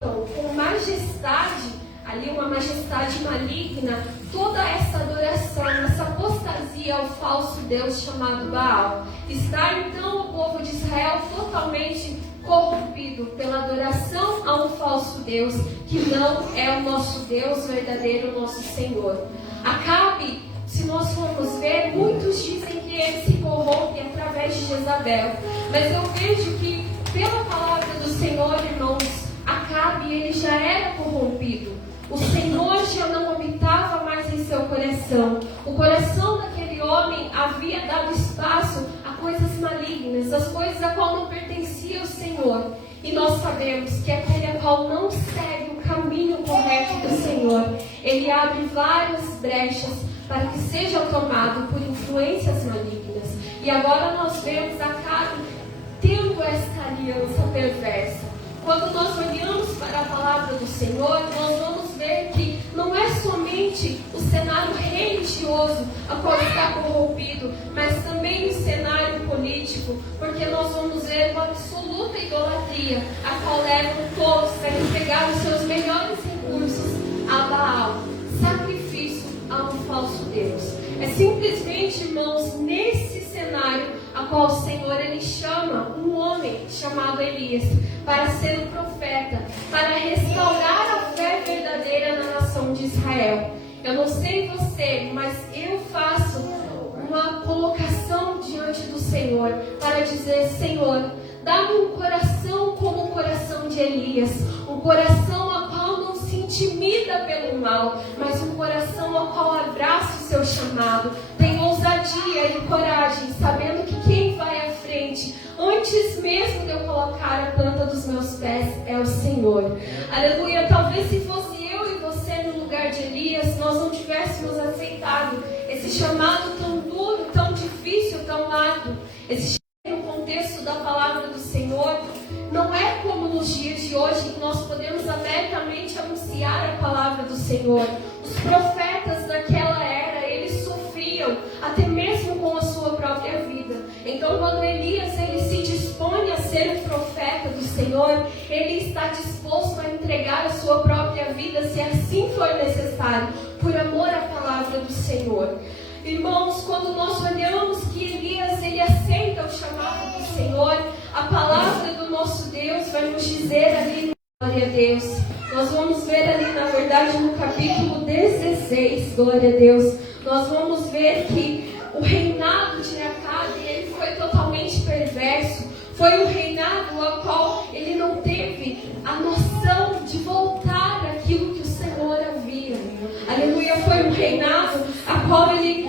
com majestade, ali uma majestade maligna, toda essa adoração, essa apostasia ao falso Deus chamado Baal. Está então o povo de Israel totalmente corrompido pela adoração a um falso Deus, que não é o nosso Deus verdadeiro, o nosso Senhor. Acabe, se nós formos ver, muitos dizem que ele se corrompe através de Jezabel. Mas eu vejo que, pela palavra do Senhor, irmãos, Acabe, ele já era corrompido. O Senhor já não habitava mais em seu coração. O coração daquele homem havia dado espaço a coisas malignas, as coisas a qual não pertencia ao Senhor. E nós sabemos que aquele a qual não segue o caminho correto do Senhor, ele abre várias brechas para que seja tomado por influências malignas. E agora nós vemos Acabe tendo esta aliança perversa. Quando nós olhamos para a palavra do Senhor, nós vamos ver que não é somente o cenário religioso a qual está corrompido, mas também o cenário político, porque nós vamos ver uma absoluta idolatria, a qual levam todos a entregar os seus melhores recursos a Baal, sacrifício a um falso Deus. É simplesmente, irmãos, nesse cenário a qual o Senhor ele chama um homem chamado Elias para ser um profeta, para restaurar a fé verdadeira na nação de Israel. Eu não sei você, mas eu faço uma colocação diante do Senhor para dizer: Senhor, dá-me um coração como o coração de Elias, um coração a qual não se intimida pelo mal, mas um coração a qual abraça o seu chamado, tem ousadia e coragem, sabendo que quem vai à frente, antes mesmo de eu colocar a planta dos meus pés, é o Senhor. Aleluia. Talvez se fosse eu e você no lugar de Elias, nós não tivéssemos aceitado esse chamado tão duro, tão difícil, tão árduo. Esse no contexto da palavra do Senhor, não é como nos dias de hoje, que nós podemos abertamente anunciar a palavra do Senhor. Os profetas daquela era, eles sofriam até mesmo com a sua própria vida. Então, quando Elias ele se dispõe a ser um profeta do Senhor, ele está disposto a entregar a sua própria vida, se assim for necessário, por amor à palavra do Senhor. Irmãos, quando nós olhamos que Elias, ele aceita o chamado do Senhor, a palavra do nosso Deus vai nos dizer ali, glória a Deus. Nós vamos ver ali, na verdade, no capítulo 16, glória a Deus, nós vamos ver que o reinado de Acabe, ele foi totalmente perverso. Foi um reinado ao qual ele não teve a noção de voltar àquilo que o Senhor havia. Aleluia, foi um reinado a qual ele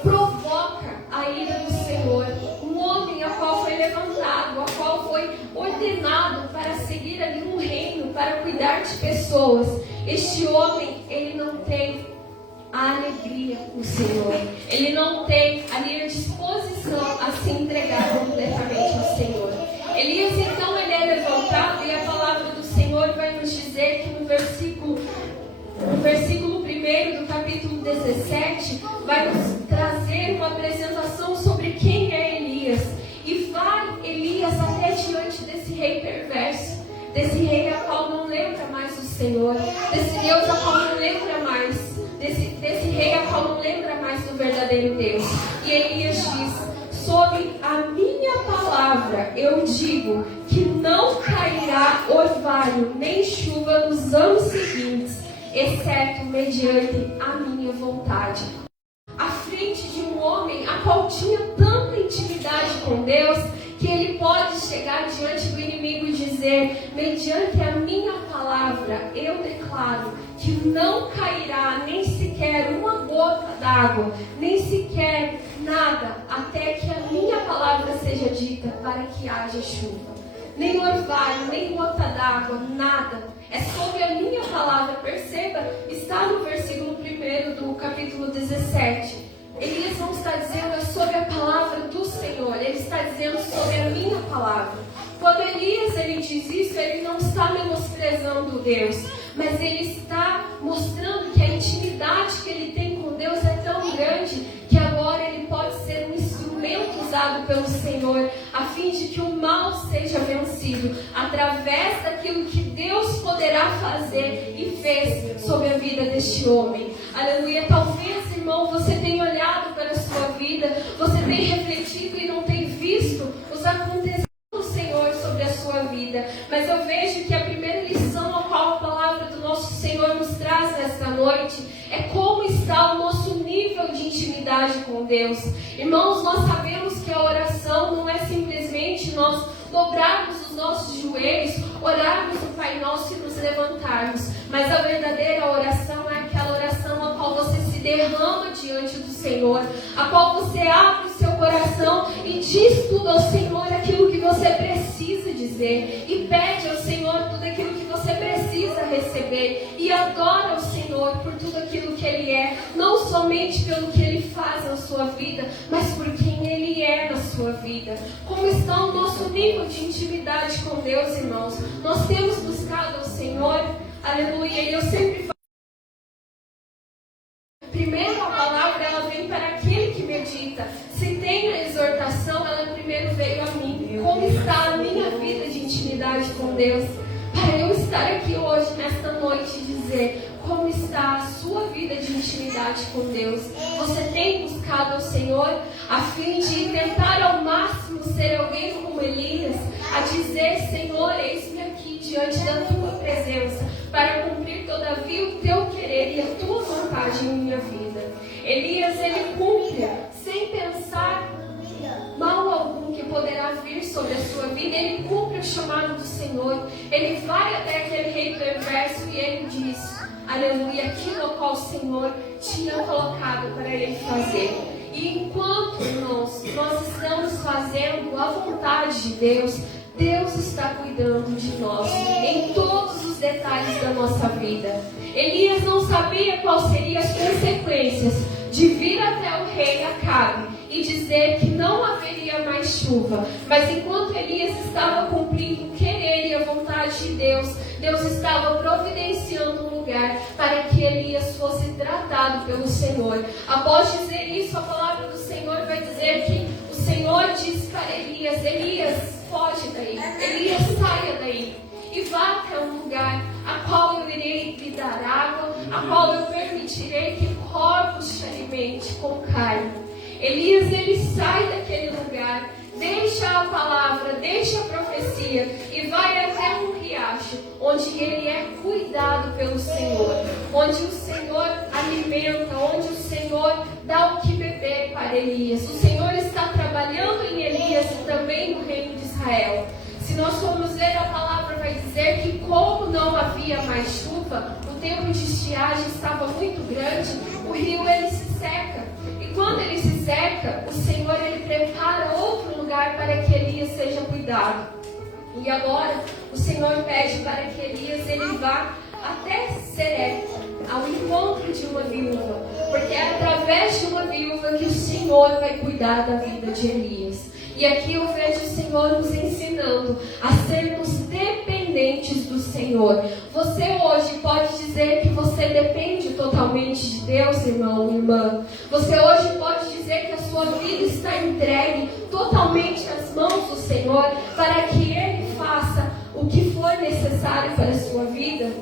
provoca a ira do Senhor. Um homem a qual foi levantado, a qual foi ordenado para seguir ali um reino, para cuidar de pessoas. Este homem, ele não tem a alegria com o Senhor. Ele não tem ali a disposição a se entregar completamente ao Senhor. Elias, então, ele é levantado e a palavra do Senhor vai nos dizer que no versículo 1 do capítulo 17 vai nos trazer uma apresentação sobre quem é Elias. E vai Elias até diante desse rei perverso, desse rei a qual não lembra mais o Senhor, desse Deus a qual não lembra mais, desse rei a qual não lembra mais do verdadeiro Deus. E Elias diz: sob a minha palavra eu digo que não cairá orvalho nem chuva nos anos seguintes, exceto mediante a minha vontade. À frente de um homem a qual tinha tanta intimidade com Deus, que ele pode chegar diante do inimigo e dizer: mediante a minha palavra eu declaro que não cairá nem sequer uma gota d'água, nem sequer nada, até que a minha palavra seja dita para que haja chuva. Nem orvalho, nem gota d'água, nada. É sobre a minha palavra. Perceba, está no versículo 1 do capítulo 17. Elias não está dizendo é sobre a palavra do Senhor, ele está dizendo sobre a minha palavra. Quando Elias ele diz isso, ele não está menosprezando Deus, mas ele está mostrando que a intimidade que ele tem com Deus é tão grande que agora ele pode ser um instrumento usado pelo Senhor a fim de que o mal seja vencido através daquilo que Deus poderá fazer e fez sobre a vida deste homem. Aleluia. Talvez, irmão, você tenha olhado para a sua vida, você tenha refletido e não tem visto os acontecimentos do Senhor sobre a sua vida, mas eu vejo que a primeira lição a qual a palavra do nosso Senhor nos traz nesta noite é como está o nosso nível de intimidade com Deus. Irmãos, nós sabemos que a oração não é simplesmente nós dobrarmos os nossos joelhos, orarmos o Pai Nosso e nos levantarmos, mas a verdadeira oração é aquela oração a qual você se derrama diante do Senhor, a qual você abre o seu coração e diz tudo ao Senhor aquilo que você precisa dizer, e pede ao Senhor tudo aquilo que você precisa receber, e adora ao Senhor por tudo aquilo que Ele é, não somente pelo que Ele faz na sua vida, mas por quem Ele é na sua vida. Como está o nosso nível de intimidade com Deus, irmãos? Nós temos buscado ao Senhor, aleluia, e eu sempre falo, primeiro a palavra ela vem para aquele que medita. Se tem a exortação, ela primeiro veio a mim. Como está a minha vida de intimidade com Deus? Para eu estar aqui hoje, nesta noite, e dizer como está a sua vida de intimidade com Deus. Você tem buscado ao Senhor a fim de tentar ao máximo ser alguém como Elias, a dizer: Senhor, eis-me aqui diante da tua presença para cumprir todavia o teu querer e a tua vontade em minha vida. Elias, ele cumpre sem pensar mal algum que poderá vir sobre a sua vida. Ele cumpre o chamado do Senhor. Ele vai até aquele rei perverso e ele diz: aleluia, aquilo ao qual o Senhor tinha colocado para ele fazer. E enquanto, irmãos, nós estamos fazendo a vontade de Deus, Deus está cuidando de nós em todos os detalhes da nossa vida. Elias não sabia quais seriam as consequências de vir até o rei Acabe e dizer que não haveria mais chuva. Mas enquanto Elias estava cumprindo o querer e a vontade de Deus, Deus estava providenciando um lugar para que Elias fosse tratado pelo Senhor. Após dizer isso, a palavra do Senhor vai dizer que o Senhor disse para Elias: Elias, foge daí, Elias, saia daí e vá até um lugar a qual eu irei lhe dar água, a qual eu permitirei que corvos te alimente com carne. Elias, ele sai daquele lugar, deixa a palavra, deixa a profecia e vai até um riacho, onde ele é cuidado pelo Senhor, onde o Senhor alimenta, onde o Senhor dá o que beber para Elias. O Senhor está trabalhando em Elias e também no reino de Israel. Se nós formos ver, a palavra vai dizer que como não havia mais chuva, o tempo de estiagem estava muito grande, o rio ele se seca. E quando ele se seca, o Senhor ele prepara outro lugar para que Elias seja cuidado. E agora o Senhor pede para que Elias ele vá até Serepta, ao encontro de uma viúva, porque é através de uma viúva que o Senhor vai cuidar da vida de Elias. E aqui eu vejo o Senhor nos ensinando a sermos dependentes do Senhor. Você hoje pode dizer que você depende totalmente de Deus, irmão e irmã. Você hoje pode dizer que a sua vida está entregue totalmente às mãos do Senhor para que Ele faça o que for necessário para a sua vida.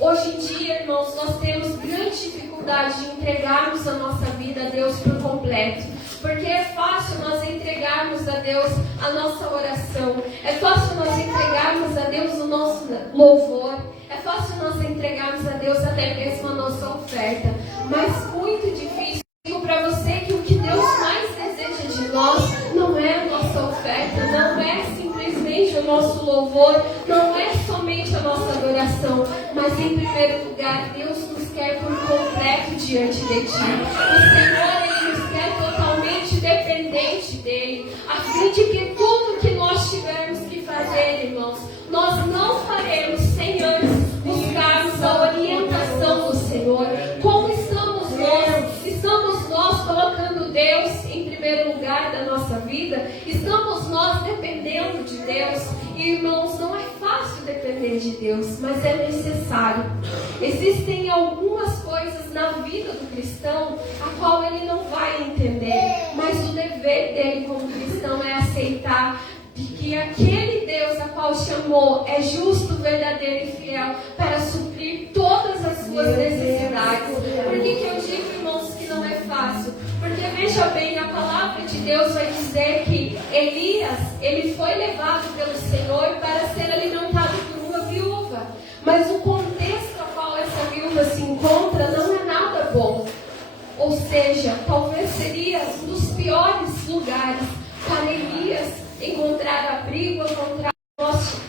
Hoje em dia, irmãos, nós temos grande dificuldade de entregarmos a nossa vida a Deus por completo. Porque é fácil nós entregarmos a Deus a nossa oração. É fácil nós entregarmos a Deus o nosso louvor. É fácil nós entregarmos a Deus até mesmo a nossa oferta. Mas muito difícil. Digo para você que o que Deus mais deseja de nós não é a nossa oferta, não é simplesmente o nosso louvor, não é somente a nossa adoração, mas em primeiro lugar, Deus nos quer por completo diante de Ti. O Senhor, Ele nos quer totalmente dependente dEle, a fim de que tudo que nós tivermos que fazer, irmãos, nós não faremos sem antes buscarmos a orientação do Senhor. Como estamos nós? Estamos nós colocando Deus em primeiro lugar da nossa vida? Estamos nós dependendo de Deus? E, irmãos, não é fácil depender de Deus, mas é necessário. Existem algumas coisas na vida do cristão a qual ele não vai entender, mas o dever dele como cristão é aceitar que aquele Deus a qual chamou é justo, verdadeiro e fiel para suprir todas as suas necessidades. Por que eu digo, irmãos, que não é fácil? Porque veja bem, a palavra de Deus vai dizer que Elias, ele foi levado pelo Senhor para ser alimentado por uma viúva. Mas o contexto a qual essa viúva se encontra não é nada bom. Ou seja, talvez seria um dos piores lugares para Elias encontrar abrigo,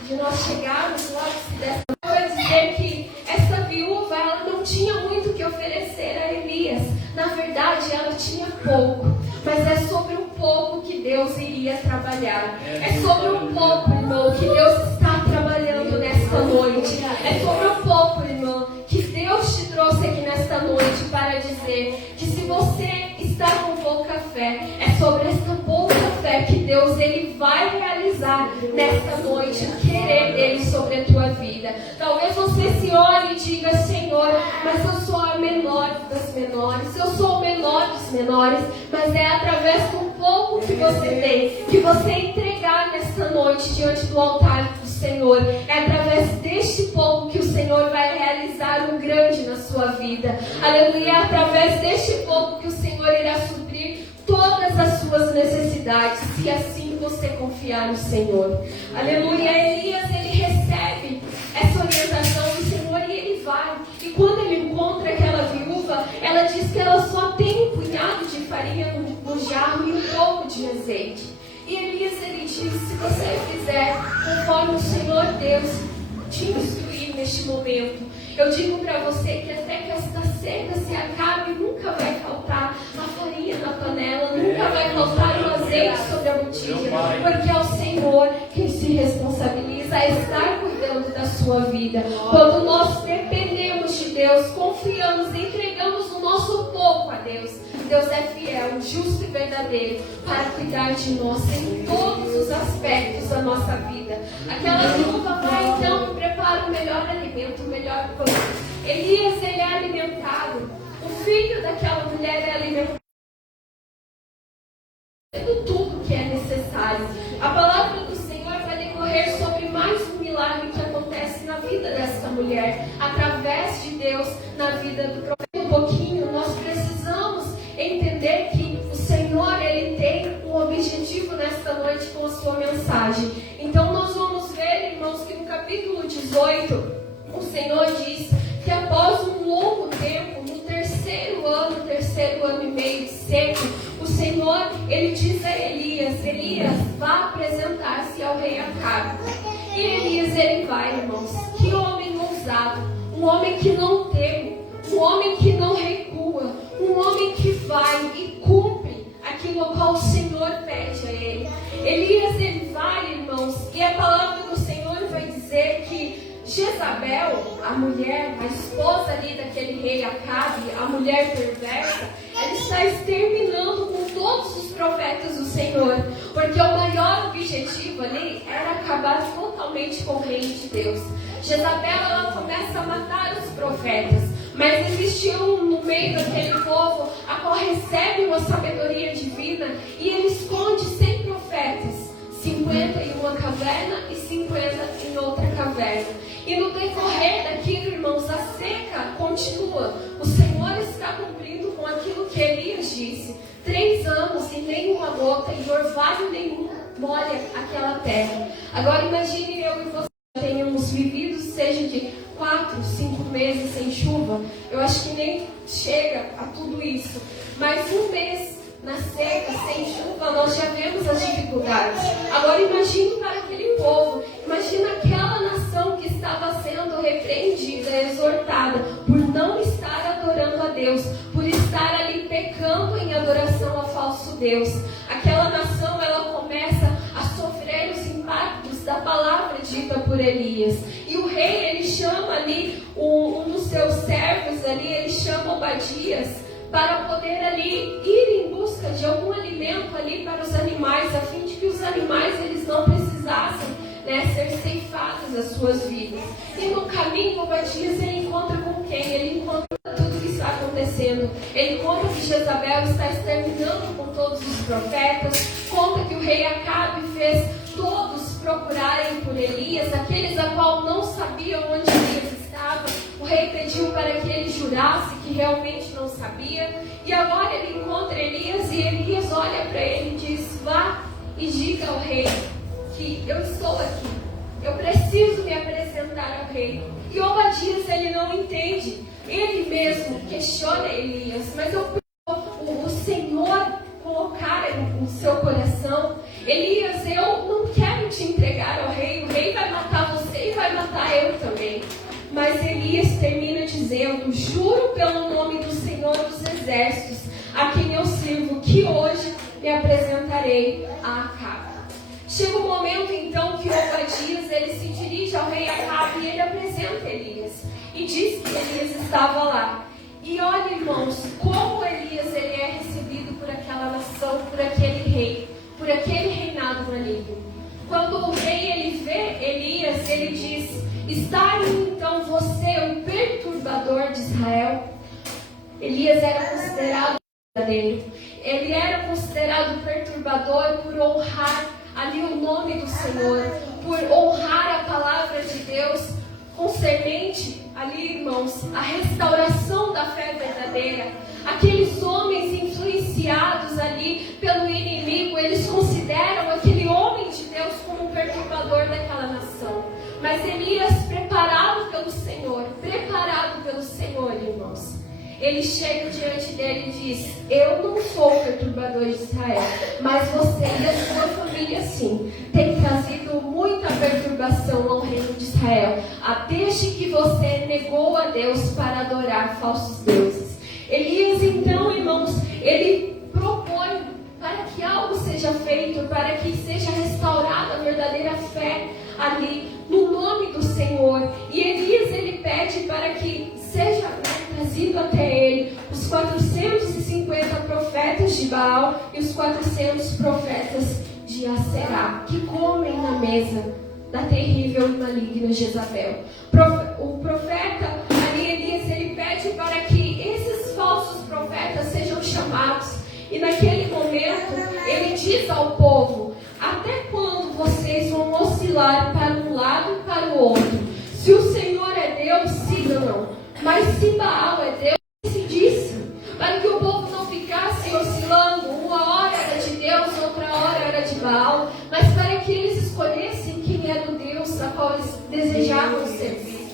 de nós chegarmos lá dessa. Vai dizer que essa viúva ela não tinha muito o que oferecer a Elias. Na verdade, ela tinha pouco. Mas é sobre o pouco que Deus iria trabalhar. É sobre o pouco, irmão, que Deus está trabalhando nesta noite. É sobre o pouco, irmão, que Deus te trouxe aqui nesta noite para dizer que se você está com pouca fé, é sobre essa pouca fé que Deus ele vai realizar nesta noite o querer dele sobre a tua vida. Talvez você se olhe e diga: Senhor, mas eu sou a menor das menores, eu sou o menor dos menores. Mas é através do pouco que você tem, que você entregar nesta noite diante do altar do Senhor. É através deste pouco que o Senhor vai realizar um grande na sua vida. Aleluia. É através deste pouco que o Senhor irá suprir todas as suas necessidades, se assim você confiar no Senhor. Aleluia. Elias, ele recebe essa orientação do Senhor e ele vai. E quando ele encontra aquela viúva, ela diz que ela só tem um punhado de farinha no jarro e um pouco de azeite. E Elias, ele diz: se você fizer conforme o Senhor Deus te instruir neste momento, eu digo para você que até que esta seca se acabe, nunca vai faltar a farinha na panela, nunca vai faltar o azeite sobre a botija, porque é o Senhor quem se responsabiliza a estar cuidando da sua vida. Quando nós dependemos de Deus, confiamos, entregamos o nosso pouco a Deus, Deus é fiel, justo e verdadeiro para cuidar de nós em todos os aspectos da nossa vida. Aquela viúva vai então e prepara o melhor alimento, o melhor pão. Elias, ele é alimentado. O filho daquela mulher é alimentado. Tudo que é necessário. A palavra do Senhor vai decorrer sobre mais um milagre que acontece na vida desta mulher, através de Deus, na vida do profeta. Um pouquinho, nós precisamos passagem. Então nós vamos ver, irmãos, que no capítulo 18, o Senhor diz que após um longo tempo, no terceiro ano e meio de seco, o Senhor, ele diz a Elias: Elias, vá apresentar-se ao rei Acabe. E Elias, ele vai, irmãos. Que homem ousado, um homem que não teme, um homem que não recua, um homem que vai e cumpre aquilo ao qual o Senhor pede a ele. Elias, ele vai, irmãos, e a palavra do Senhor vai dizer que Jezabel, a mulher, a esposa ali daquele rei Acabe, a mulher perversa, ela está exterminando com todos os profetas do Senhor, porque o maior objetivo ali era acabar totalmente com o reino de Deus. Jezabel, ela começa a matar os profetas, mas existe no meio daquele povo a qual recebe uma sabedoria divina e ele esconde 100 profetas, 50 em uma caverna e 50 em outra caverna. E no decorrer daquilo, irmãos, a seca continua. O Senhor está cumprindo com aquilo que Elias disse: 3 anos e nenhuma gota e orvalho nenhum molha aquela terra. Agora imagine eu e você tenhamos vivido, seja de 4, 5 meses sem chuva. Eu acho que nem chega a tudo isso. Mas um mês na seca, sem chuva, nós já vemos as dificuldades. Agora imagine para aquele povo, imagina aquela nação que estava sendo repreendida, exortada por não estar adorando a Deus, por estar ali pecando em adoração ao falso Deus. Aquela nação, ela começa a sofrer os impactos da palavra dita por Elias. E o rei, ele chama ali um dos seus servos ali, ele chama Obadias, para poder ali ir em busca de algum alimento ali para os animais, a fim de que os animais eles não precisassem, ser ceifados as suas vidas. E no caminho, Obadias, ele encontra com quem? Ele encontra tudo o que está acontecendo. Ele conta que Jezabel está exterminando com todos os profetas, conta que o rei Acabe fez todos procurarem por Elias, aqueles a qual não sabiam onde Elias estava. O rei pediu para que ele jurasse que realmente não sabia. E agora ele encontra Elias e Elias olha para ele e diz: vá e diga ao rei que eu estou aqui. Eu preciso me apresentar ao rei. E Obadias, ele não entende. Ele mesmo questiona Elias, mas o Senhor colocar no seu coração: Elias, eu não quero te entregar ao rei. O rei vai matar você e vai matar eu também. Mas Elias termina dizendo: juro pelo nome do Senhor dos Exércitos, a quem eu sirvo, que hoje me apresentarei a Acabe. Chega um momento então que Obadias, ele se dirige ao rei Acabe e ele apresenta Elias e diz que Elias estava lá. E olha, irmãos, como Elias ele é recebido por aquela nação, por aquele rei, por aquele reinado maligno. Quando o rei ele vê Elias, ele diz: está aí então você, o perturbador de Israel? Elias era considerado verdadeiro. Ele era considerado perturbador por honrar ali o nome do Senhor, por honrar a palavra de Deus, concernente ali, irmãos, a restauração da fé verdadeira. Aqueles homens influenciados ali pelo inimigo, eles consideram aquele homem de Deus como um perturbador daquela nação. Mas Elias, preparado pelo Senhor, irmãos, ele chega diante dele e diz: eu não sou o perturbador de Israel, mas você e a sua família sim, tem trazido muita perturbação ao reino de Israel, desde que você negou a Deus para adorar falsos deuses. Elias então, irmãos, ele propõe para que algo seja feito, para que seja restaurada a verdadeira fé ali no nome do Senhor. E Elias ele pede para que seja trazido até ele os 450 profetas de Baal e os 400 profetas de Aserá, que comem na mesa da terrível e maligna Jezabel. O profeta ali, Elias, ele pede para que esses falsos profetas sejam chamados. E naquele momento ele diz ao povo: até quando vocês vão oscilar para um lado e para o outro? Se o Senhor é Deus, sigam-no. Mas se Baal é Deus, decidisse, para que o povo não ficasse oscilando, uma hora era de Deus, outra hora era de Baal, mas para que eles desejavam servir.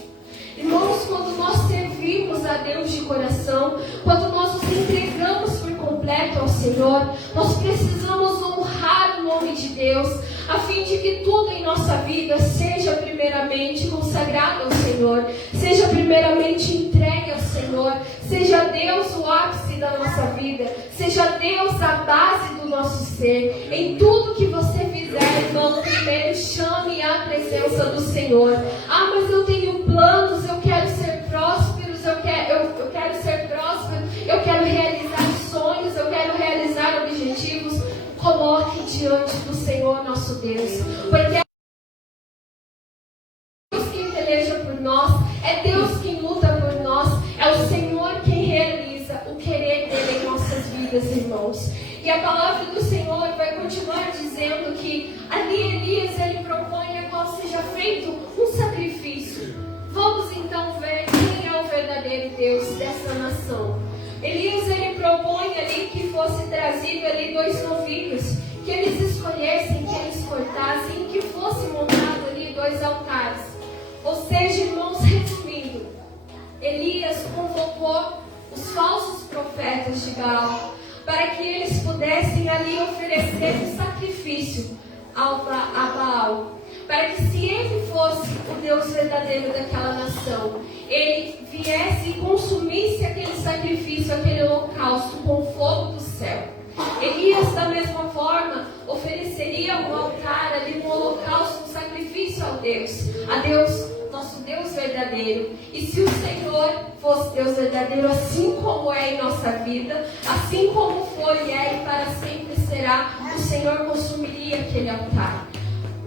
Irmãos, quando nós servimos a Deus de coração, quando nós nos entregamos por completo ao Senhor, nós precisamos honrar o nome de Deus, a fim de que tudo em nossa vida seja primeiramente consagrado ao Senhor, seja primeiramente entregue ao Senhor, seja Deus o ápice da nossa vida, seja Deus a base do nosso ser. Em tudo que você fizer, irmão, primeiro chame a presença do Senhor. Ah, mas eu tenho planos, eu quero ser prósperos, eu quero ser próspero, eu quero realizar sonhos, eu quero realizar objetivos. Coloque diante do Senhor nosso Deus, porque é Deus quem peleja por nós, é Deus quem luta por nós, é o Senhor quem realiza o querer dele em nossas vidas, irmãos. E a palavra do Senhor vai continuar dizendo que ali Elias ele propõe a qual seja feito um sacrifício. Vamos então ver quem é o verdadeiro Deus dessa nação. Elias ele propõe ali que fosse trazido ali 2 novilhos, que eles escolhessem, que eles cortassem, que fosse montado ali 2 altares. Ou seja, irmãos, resumindo, Elias convocou os falsos profetas de Baal para que eles pudessem ali oferecer um sacrifício a Baal, para que se ele fosse o Deus verdadeiro daquela nação, ele viesse e consumisse aquele sacrifício, aquele holocausto com fogo do céu. Elias, da mesma forma, ofereceria um altar ali, um holocausto, um sacrifício a Deus, nosso Deus verdadeiro. E se o Senhor fosse Deus verdadeiro, assim como é em nossa vida, assim como foi e é e para sempre será, o Senhor consumiria aquele altar.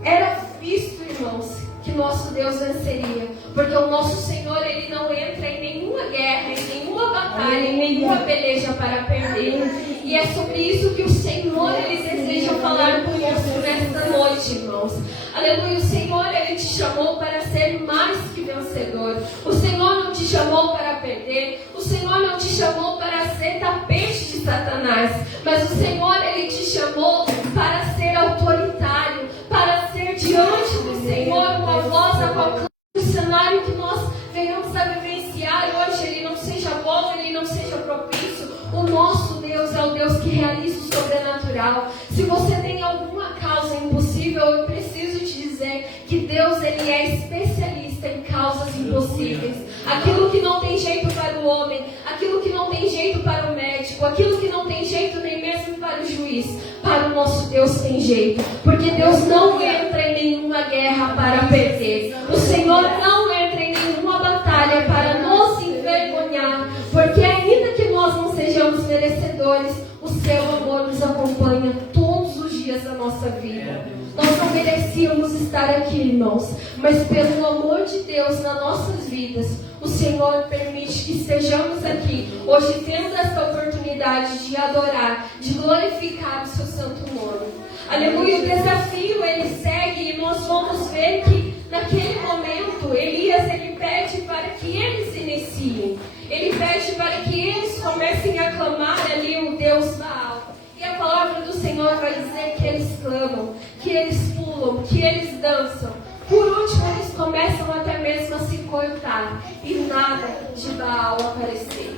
Era visto, irmãos, que nosso Deus venceria, porque o nosso Senhor ele não entra em nenhuma guerra, em nenhuma batalha, em nenhuma peleja para perder. E é sobre isso que o Senhor ele deseja falar conosco nesta noite, irmãos. Aleluia, o Senhor ele te chamou para ser mais que vencedor. O Senhor não te chamou para perder. O Senhor não te chamou para ser tapete de Satanás, mas o Senhor ele te chamou para ser autoritário, para ser diante do Senhor uma voz a qual o cenário que nós venhamos a vivenciar hoje ele não seja bom, ele não seja propício. O nosso Deus é o Deus que realiza o sobrenatural. Se você tem alguma causa impossível, eu preciso te dizer que Deus ele é especialista em causas impossíveis. Aquilo que não tem jeito para o homem, aquilo que não tem jeito para o médico, aquilo que não tem jeito nem mesmo para o juiz, para o nosso Deus tem jeito. Porque Deus não entra em nenhuma guerra para perder. O Senhor não entra em nenhuma batalha para nos envergonhar. Porque ainda que nós não sejamos merecedores, o seu amor nos acompanha todos os dias da nossa vida. Nós não merecíamos estar aqui, irmãos, mas pelo amor de Deus nas nossas vidas, o Senhor permite que estejamos aqui, hoje tendo esta oportunidade de adorar, de glorificar o seu santo nome. Aleluia, o desafio ele segue e nós vamos ver que naquele momento, Elias ele pede para que eles iniciem. Ele pede para que eles comecem a clamar ali o Deus Baal. E a palavra do Senhor vai dizer que eles clamam, que eles pulam, que eles dançam. Por último, eles começam até mesmo a se cortar e nada de Baal aparecer.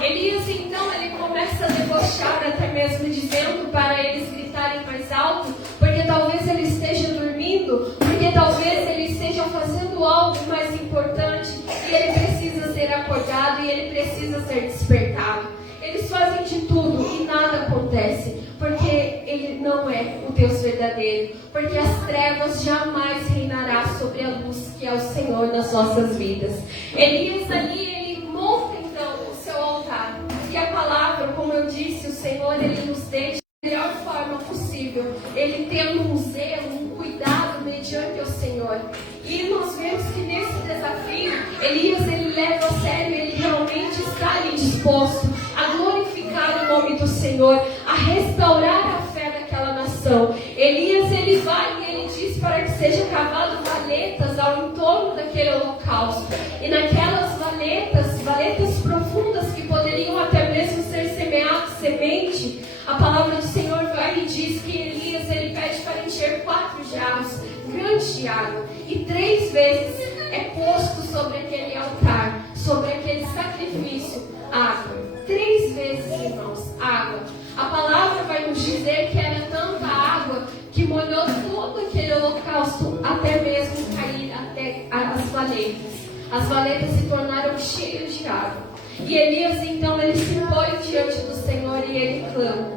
Elias então ele começa a debochar até mesmo dizendo para eles gritarem mais alto, porque talvez ele esteja dormindo, porque talvez ele esteja fazendo algo mais importante e ele precisa ser acordado e ele precisa ser despertado. Eles fazem de tudo e nada acontece, porque ele não é o Deus verdadeiro, porque as trevas jamais reinará sobre a luz que é o Senhor nas nossas vidas. Elias ali ele monta então o seu altar, e a palavra, como eu disse, o Senhor ele nos deixa da melhor forma possível, ele tendo um zelo, um cuidado mediante o Senhor. E nós vemos que nesse desafio Elias ele leva a sério, ele realmente está ali disposto a glorificar o nome do Senhor, a restaurar a fé daquela nação. Elias ele vai e ele diz para que seja cavado valetas ao entorno daquele holocausto, e naquelas valetas profundas que poderiam até mesmo ser semeado semente, a palavra do Senhor vai e diz que Elias ele pede para encher 4 jarros grandes de água, e 3 vezes é posto sobre aquele altar, sobre aquele sacrifício, água. 3 vezes, irmãos, água. A palavra vai nos dizer que era tanta água que molhou todo aquele holocausto, até mesmo cair até as valetas. As valetas se tornaram cheias de água. E Elias, então, ele se põe diante do Senhor e ele clama: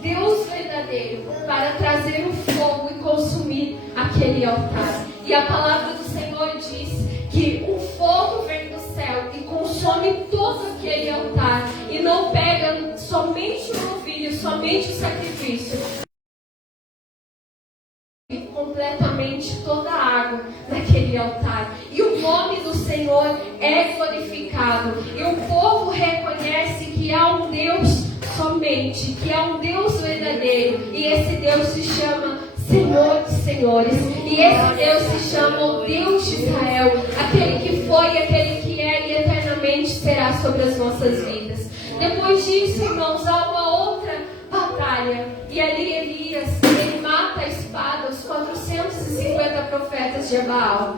Deus verdadeiro, para trazer o fogo e consumir aquele altar. E a palavra do Senhor diz que o fogo vem do céu e consome todo aquele altar, e não pega somente o novilho, somente o sacrifício, completamente toda a água naquele altar. E o nome do Senhor é glorificado, e o povo reconhece que há um Deus somente, que há um Deus verdadeiro, e esse Deus se chama Senhor de Senhores, e esse Deus se chama o Deus de Israel, aquele que foi, aquele que é e eternamente será sobre as nossas vidas. Depois disso, irmãos, há uma outra batalha, e ali Elias, ele mata a espada os 450 profetas de Baal.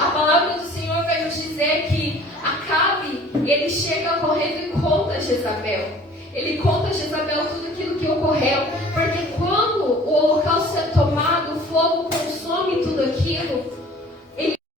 A palavra do Senhor vai nos dizer que Acabe, ele chega correndo e conta a Jezabel. Ele conta a Jezabel tudo aquilo que ocorreu, porque quando o holocausto é tomado, o fogo consome tudo aquilo.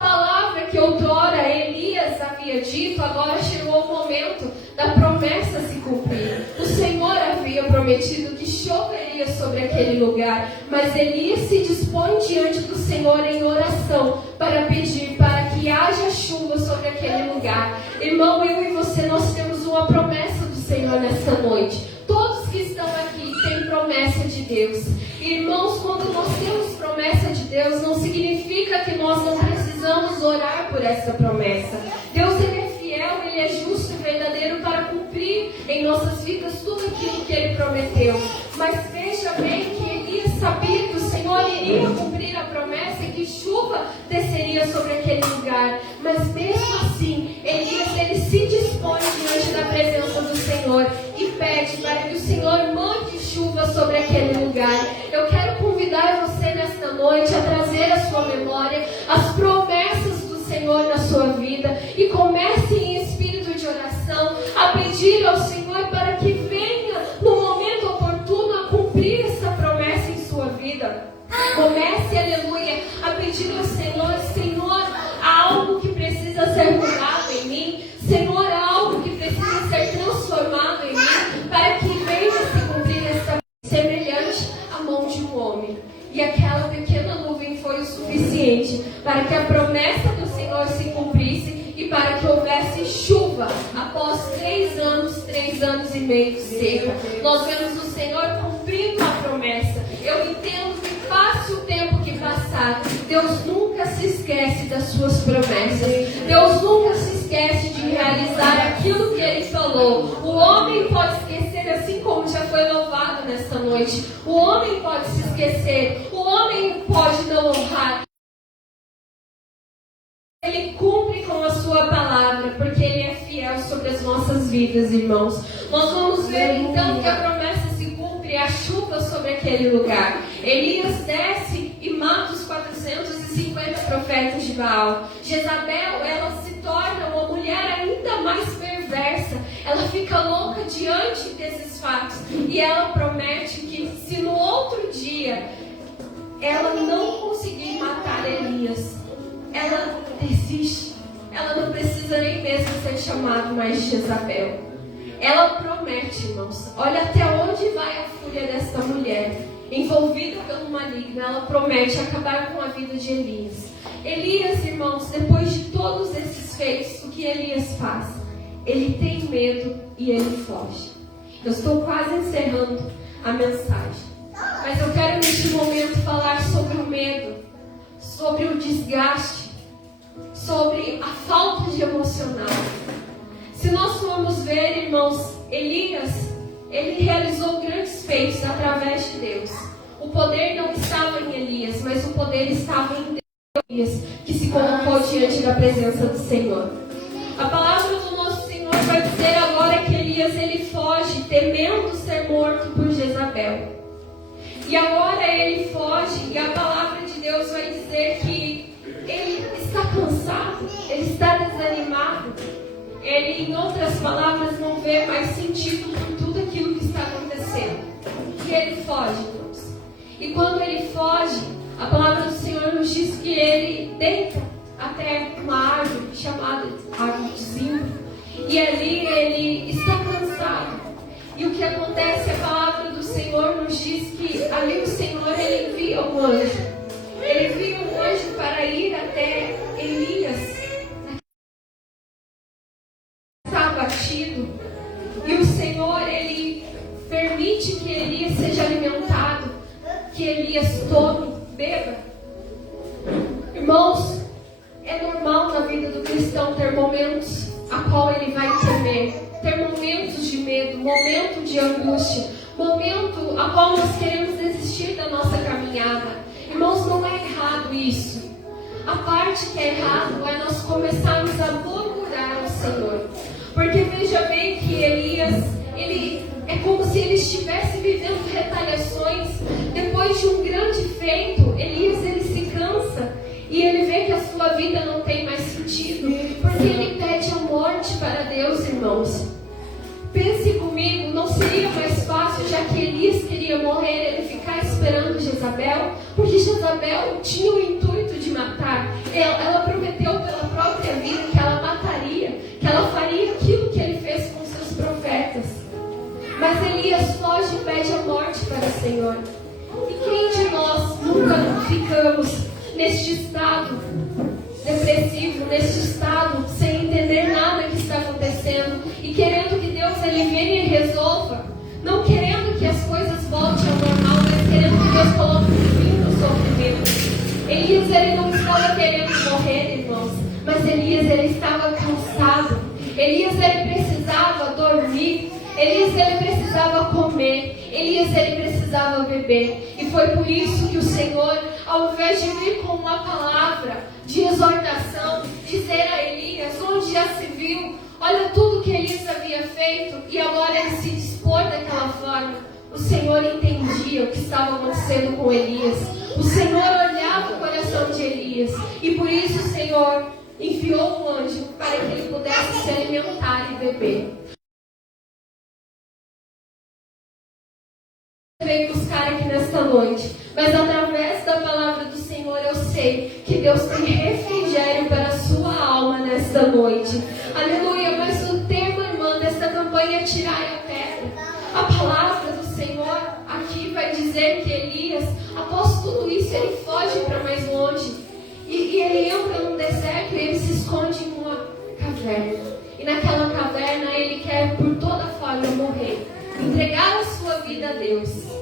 A palavra que outrora Elias havia dito, agora chegou o momento da promessa se cumprir. O Senhor havia prometido que choveria sobre aquele lugar, mas Elias se dispõe diante do Senhor em oração para pedir para que haja chuva sobre aquele lugar. Irmão, eu e você, nós temos uma promessa do Senhor nesta noite. Todos que estão aqui têm promessa de Deus. Irmãos, quando nós temos promessa de Deus, não significa que nós não precisamos orar por essa promessa. Deus, ele é fiel, ele é justo e verdadeiro para cumprir em nossas vidas tudo aquilo que ele prometeu. Mas veja bem que Elias sabia que o Senhor iria cumprir a promessa e que chuva desceria sobre aquele lugar. Mas mesmo assim, Elias, ele se dispõe diante da presença do Senhor e pede para que o Senhor mande chuva sobre aquele lugar. Eu quero convidar você nesta noite a trazer à sua memória as promessas do Senhor na sua vida, e comece em espírito de oração a pedir ao Senhor para que venha no momento oportuno a cumprir essa promessa em sua vida. Comece, aleluia, a pedir ao Senhor: Senhor, há algo que precisa ser mudado em mim. Senhor, há algo que precisa ser transformado em mim, para que venha se cumprir essa semelhante à mão de um homem. E aquela pequena nuvem foi o suficiente para que a promessa do Senhor se cumprisse e para que houvesse chuva após 3 anos e meio de seca. Nós vemos o Senhor cumprindo a promessa. Eu entendo que passe o tempo que passar, Deus nunca se esquece das suas promessas. Deus nunca se esquece de realizar aquilo que Ele falou. O homem pode esquecer, assim como já foi louvado nesta noite. O homem pode se esquecer. O homem pode não honrar. Ele cumpre com a sua palavra, porque Ele é fiel sobre as nossas vidas, irmãos. Nós vamos ver então que a promessa se cumpre, a chuva sobre aquele lugar. Elias desce e mata os 450 profetas de Baal. Jezabel, ela se torna uma mulher ainda mais perversa. Ela fica louca diante desses fatos. E ela promete que se no outro dia ela não conseguir matar Elias, ela desiste. Ela não precisa nem mesmo ser chamada mais de Jezabel. Ela promete, irmãos. Olha até onde vai a fúria desta mulher. Envolvida pelo maligno, ela promete acabar com a vida de Elias. Elias, irmãos, depois de todos esses feitos, o que Elias faz? Ele tem medo e ele foge. Eu estou quase encerrando a mensagem, mas eu quero neste momento falar sobre o medo, sobre o desgaste, sobre a falta de emocional. Se nós formos ver, irmãos, Elias, ele realizou grandes feitos através de Deus. O poder não estava em Elias, mas o poder estava em Elias, que se colocou diante da presença do Senhor. A palavra do nosso Senhor vai dizer agora que Elias, ele foge, temendo ser morto por Jezabel. E agora ele foge, e a palavra Deus vai dizer que ele está cansado, ele está desanimado. Ele, em outras palavras, não vê mais sentido em tudo aquilo que está acontecendo. E ele foge, irmãos. E quando ele foge, a palavra do Senhor nos diz que ele deita até uma árvore chamada árvore de zimbro. E ali ele está cansado. E o que acontece, a palavra do Senhor nos diz que ali o Senhor ele envia um anjo. Ele envia um anjo para ir até Elias. Está abatido. E o Senhor ele permite que Elias seja alimentado, que Elias tome, beba. Irmãos, é normal na vida do cristão ter momentos a qual ele vai temer, ter momentos de medo, momento de angústia, momento a qual nós queremos desistir da nossa caminhada. Irmãos, não é errado isso. A parte que é errado é nós começarmos a murmurar ao Senhor. Porque veja bem que Elias, ele é como se ele estivesse vivendo retaliações. Depois de um grande feito, Elias ele se cansa e ele vê que a sua vida não tem mais sentido, porque ele pede a morte para Deus, irmãos. Pense comigo, não seria mais fácil, já que Elias queria morrer, ele ficar esperando Jezabel? Porque Jezabel tinha o intuito de matar. Ela prometeu pela própria vida que ela mataria, que ela faria aquilo que ele fez com seus profetas. Mas Elias foge e pede a morte para o Senhor. E quem de nós nunca ficamos neste estado depressivo, neste estado sem entender nada que está acontecendo e querendo que Deus ele venha e resolva, não querendo que as coisas voltem ao normal, mas querendo que Deus coloque um fim no sofrimento. Elias ele não estava querendo morrer, irmãos, mas Elias ele estava cansado. Elias ele precisava dormir. Elias ele precisava comer, Elias ele precisava beber. E foi por isso que o Senhor, ao invés de vir com uma palavra de exortação, dizer a Elias, onde já se viu, olha tudo que Elias havia feito, e agora ele se dispor daquela forma. O Senhor entendia o que estava acontecendo com Elias. O Senhor olhava o coração de Elias, e por isso o Senhor enviou um anjo para que ele pudesse se alimentar e beber. Veio buscar aqui nesta noite, mas através da palavra do Senhor eu sei que Deus tem refrigério para a sua alma nesta noite. Aleluia. Mas o tema, irmã, desta campanha é tirai a pedra. A palavra do Senhor aqui vai dizer que Elias, após tudo isso, ele foge para mais longe e ele entra num deserto e ele se esconde em uma caverna. E naquela caverna ele quer por toda forma morrer, entregar a sua vida a Deus.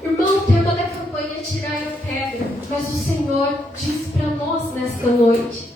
Irmão, o tema da campanha é tirar a pedra, mas o Senhor diz para nós nesta noite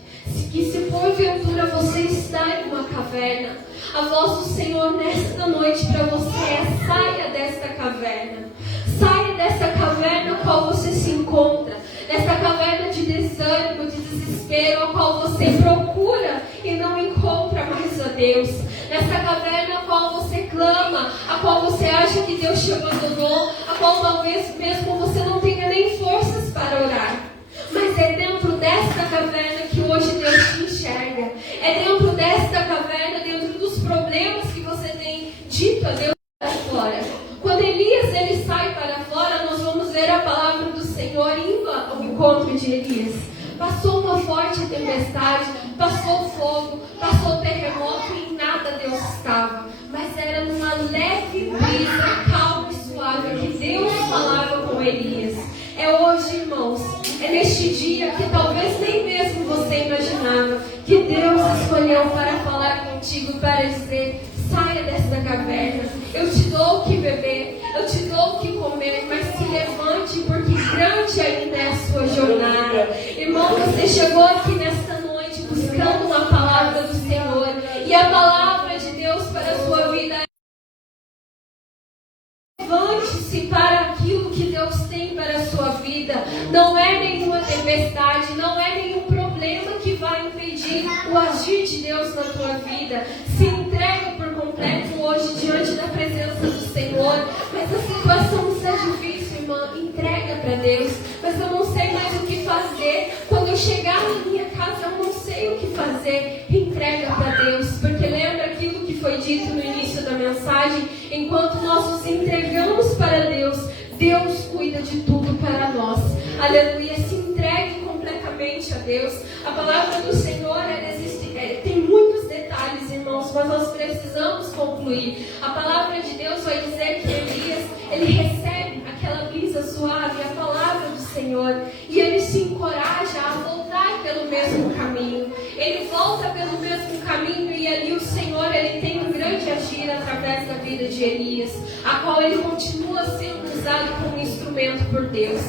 que se porventura você está em uma caverna, a voz do Senhor nesta noite para você é: saia desta caverna. Saia dessa caverna a qual você se encontra, dessa caverna de desânimo, de desespero, a qual você procura e não encontra mais a Deus. Nessa caverna a qual você clama, a qual você acha que Deus te abandonou, a qual talvez mesmo você não tenha nem forças para orar. Mas é dentro desta caverna que hoje Deus te enxerga. É dentro desta caverna, dentro dos problemas que você tem dito a Deus para fora. Quando Elias ele sai para fora, nós vamos ver a palavra do Senhor indo ao encontro de Elias. Passou uma forte tempestade, passou fogo, passou terremoto e em nada Deus estava. Mas era numa leve brisa, calma e suave, que Deus falava com Elias. É hoje, irmãos, é neste dia que talvez nem mesmo você imaginava, que Deus escolheu para falar contigo, para dizer: saia desta caverna, eu te dou o que beber, eu te dou o que comer, mas se levante, porque grande ainda é a sua jornada. Irmão, você chegou aqui nesta noite buscando uma palavra do Senhor, e a palavra de Deus para a sua vida é: levante-se para aquilo que Deus tem para a sua vida. Não é nenhuma tempestade, não é nenhum problema que vai impedir o agir de Deus na tua vida. Se entrega por completo hoje diante da presença do Senhor, mas essa situação está difícil, irmã, entrega para Deus. Mas eu não sei mais o que fazer. Quando eu chegar na minha casa, eu não sei o que fazer. Entrega para Deus, porque lembra aquilo que foi dito no início da mensagem? Enquanto nós nos entregamos para Deus, Deus cuida de tudo para nós. Aleluia, se entregue completamente a Deus. A palavra do Senhor, tem muitos detalhes, irmãos, mas nós precisamos concluir. A palavra de Deus vai dizer que Elias, ele recebe aquela brisa suave, a palavra do Senhor, e ele se encoraja a voltar pelo mesmo caminho. Ele volta pelo mesmo caminho, e ali o Senhor, ele tem um grande agir através da vida de Elias, a qual ele continua sendo usado como instrumento por Deus.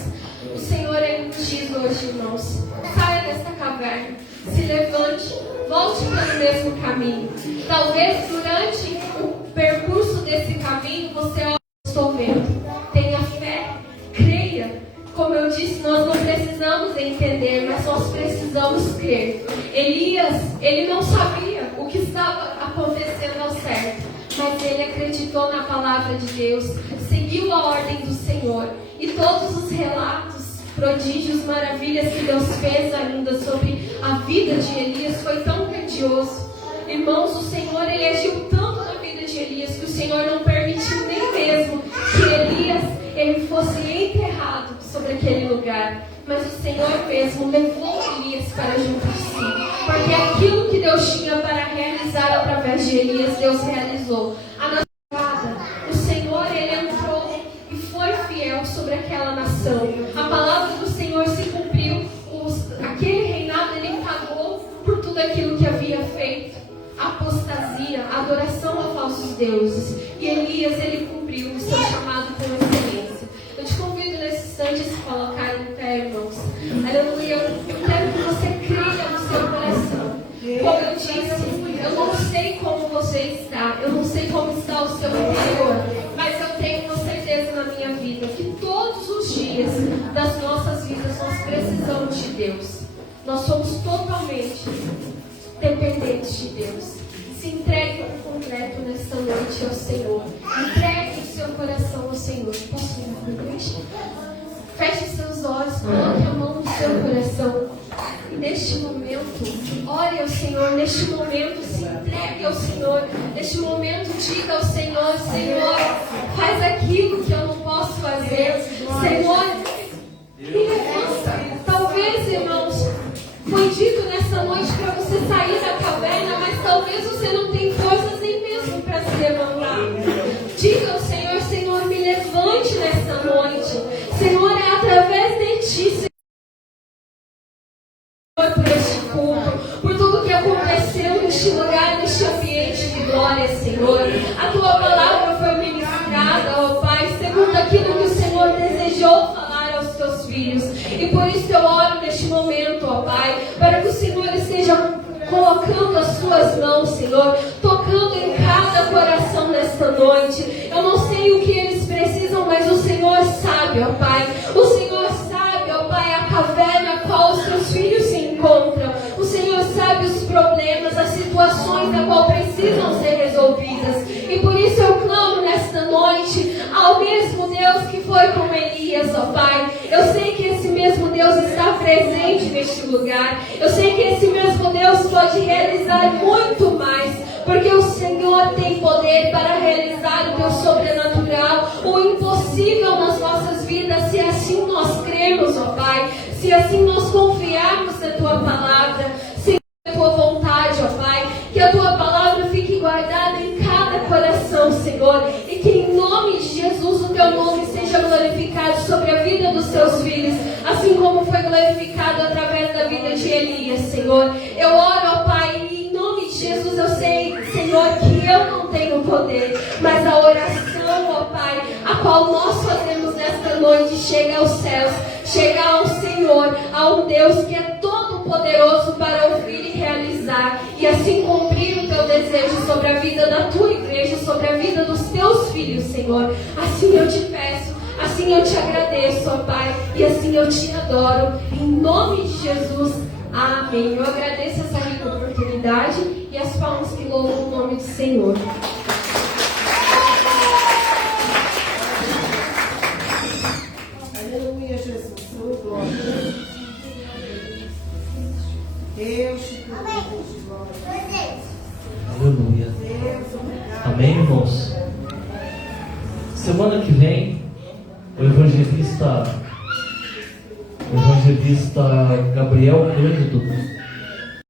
O Senhor, ele nos diz hoje, irmãos, saia dessa caverna, se levante, volte pelo mesmo caminho. Talvez durante o percurso desse caminho você estou vendo. Tenha fé, creia. Como eu disse, nós não precisamos entender, mas nós precisamos crer. Elias, ele não sabia o que estava acontecendo ao certo, mas ele acreditou na palavra de Deus, seguiu a ordem do Senhor, e todos os relatos, prodígios, maravilhas que Deus fez ainda sobre a vida de Elias foi tão grandioso. Irmãos, o Senhor, ele agiu tanto na vida de Elias que o Senhor não permitiu nem mesmo que Elias ele fosse enterrado sobre aquele lugar. Mas o Senhor mesmo levou Elias para junto de si, porque aquilo que Deus tinha para realizar através de Elias, Deus realizou. A nação, o Senhor, ele entrou e foi fiel sobre aquela nação. A palavra do Senhor se cumpriu. Aquele reinado, ele pagou por tudo aquilo que havia feito. Apostasia, adoração a falsos deuses. E Elias, ele cumpriu o seu chamado com excelência. Eu te convido nesse instante a se colocar em pé, irmãos. Aleluia. Eu quero que você creia no seu coração. Como eu disse, eu não sei como você está, eu não sei como está o seu interior, mas eu tenho uma certeza na minha vida que todos os dias das nossas vidas nós precisamos de Deus. Nós somos totalmente dependentes de Deus. Se entregue por completo nesta noite ao Senhor. Entregue o seu coração ao Senhor. Posso ir para a igreja? Feche seus olhos, coloque a mão no seu coração. E neste momento, ore ao Senhor. Neste momento, se entregue ao Senhor. Neste momento, diga ao Senhor: Senhor, faz aquilo que eu não posso fazer. Senhor, me levanta. Talvez, irmãos, foi dito nessa noite para você sair da caverna, mas talvez você não tenha forças nem mesmo para se levantar. Diga ao Senhor: Senhor, me levante nessa noite. Senhor, é através de Ti, Senhor, por este culto, por tudo que aconteceu neste lugar, neste ambiente de glória, Senhor. A Tua palavra foi ministrada, ó Pai, segundo aquilo que o Senhor desejou falar aos Teus filhos. E por isso eu oro neste momento, ó Pai, para que o Senhor esteja colocando as Suas mãos, Senhor, tocando em cada coração nesta noite. Eu não sei o que eles precisam, mas o Senhor sabe, ó Pai. O Senhor sabe, ó Pai, a caverna a qual os Teus filhos se encontram. O Senhor sabe os problemas, as situações da qual precisam ser resolvidas. E por isso eu clamo nesta noite ao mesmo Deus que foi com Elias, ó Pai. Eu sei que esse mesmo Deus está presente neste lugar. Eu sei que esse mesmo Deus pode realizar muito mais, porque o Senhor tem poder para realizar o Teu sobrenatural, o impossível nas nossas vidas, se assim nós cremos, ó Pai, se assim nós confiarmos na Tua palavra, seguir a Tua vontade, ó Pai, que a Tua palavra fique guardada em cada coração, Senhor, e que em nome de Jesus o Teu nome seja glorificado sobre a vida dos Teus filhos, assim como foi glorificado através da vida de Elias, Senhor. Eu oro, ó Pai, e em nome de Jesus eu sei, Senhor, que eu não tenho poder, mas a oração, ó Pai, a qual nós fazemos nesta noite chega aos céus, chega ao Senhor, a um Deus que é todo poderoso para ouvir e realizar, e assim cumprir o Teu desejo sobre a vida da Tua igreja, sobre a vida dos Teus filhos, Senhor. Assim eu te peço, assim eu te agradeço, ó Pai, e assim eu te adoro, em nome de Jesus, amém. Eu agradeço essa rica oportunidade e as palmas que louvam o nome do Senhor. Semana que vem, o evangelista Gabriel Cândido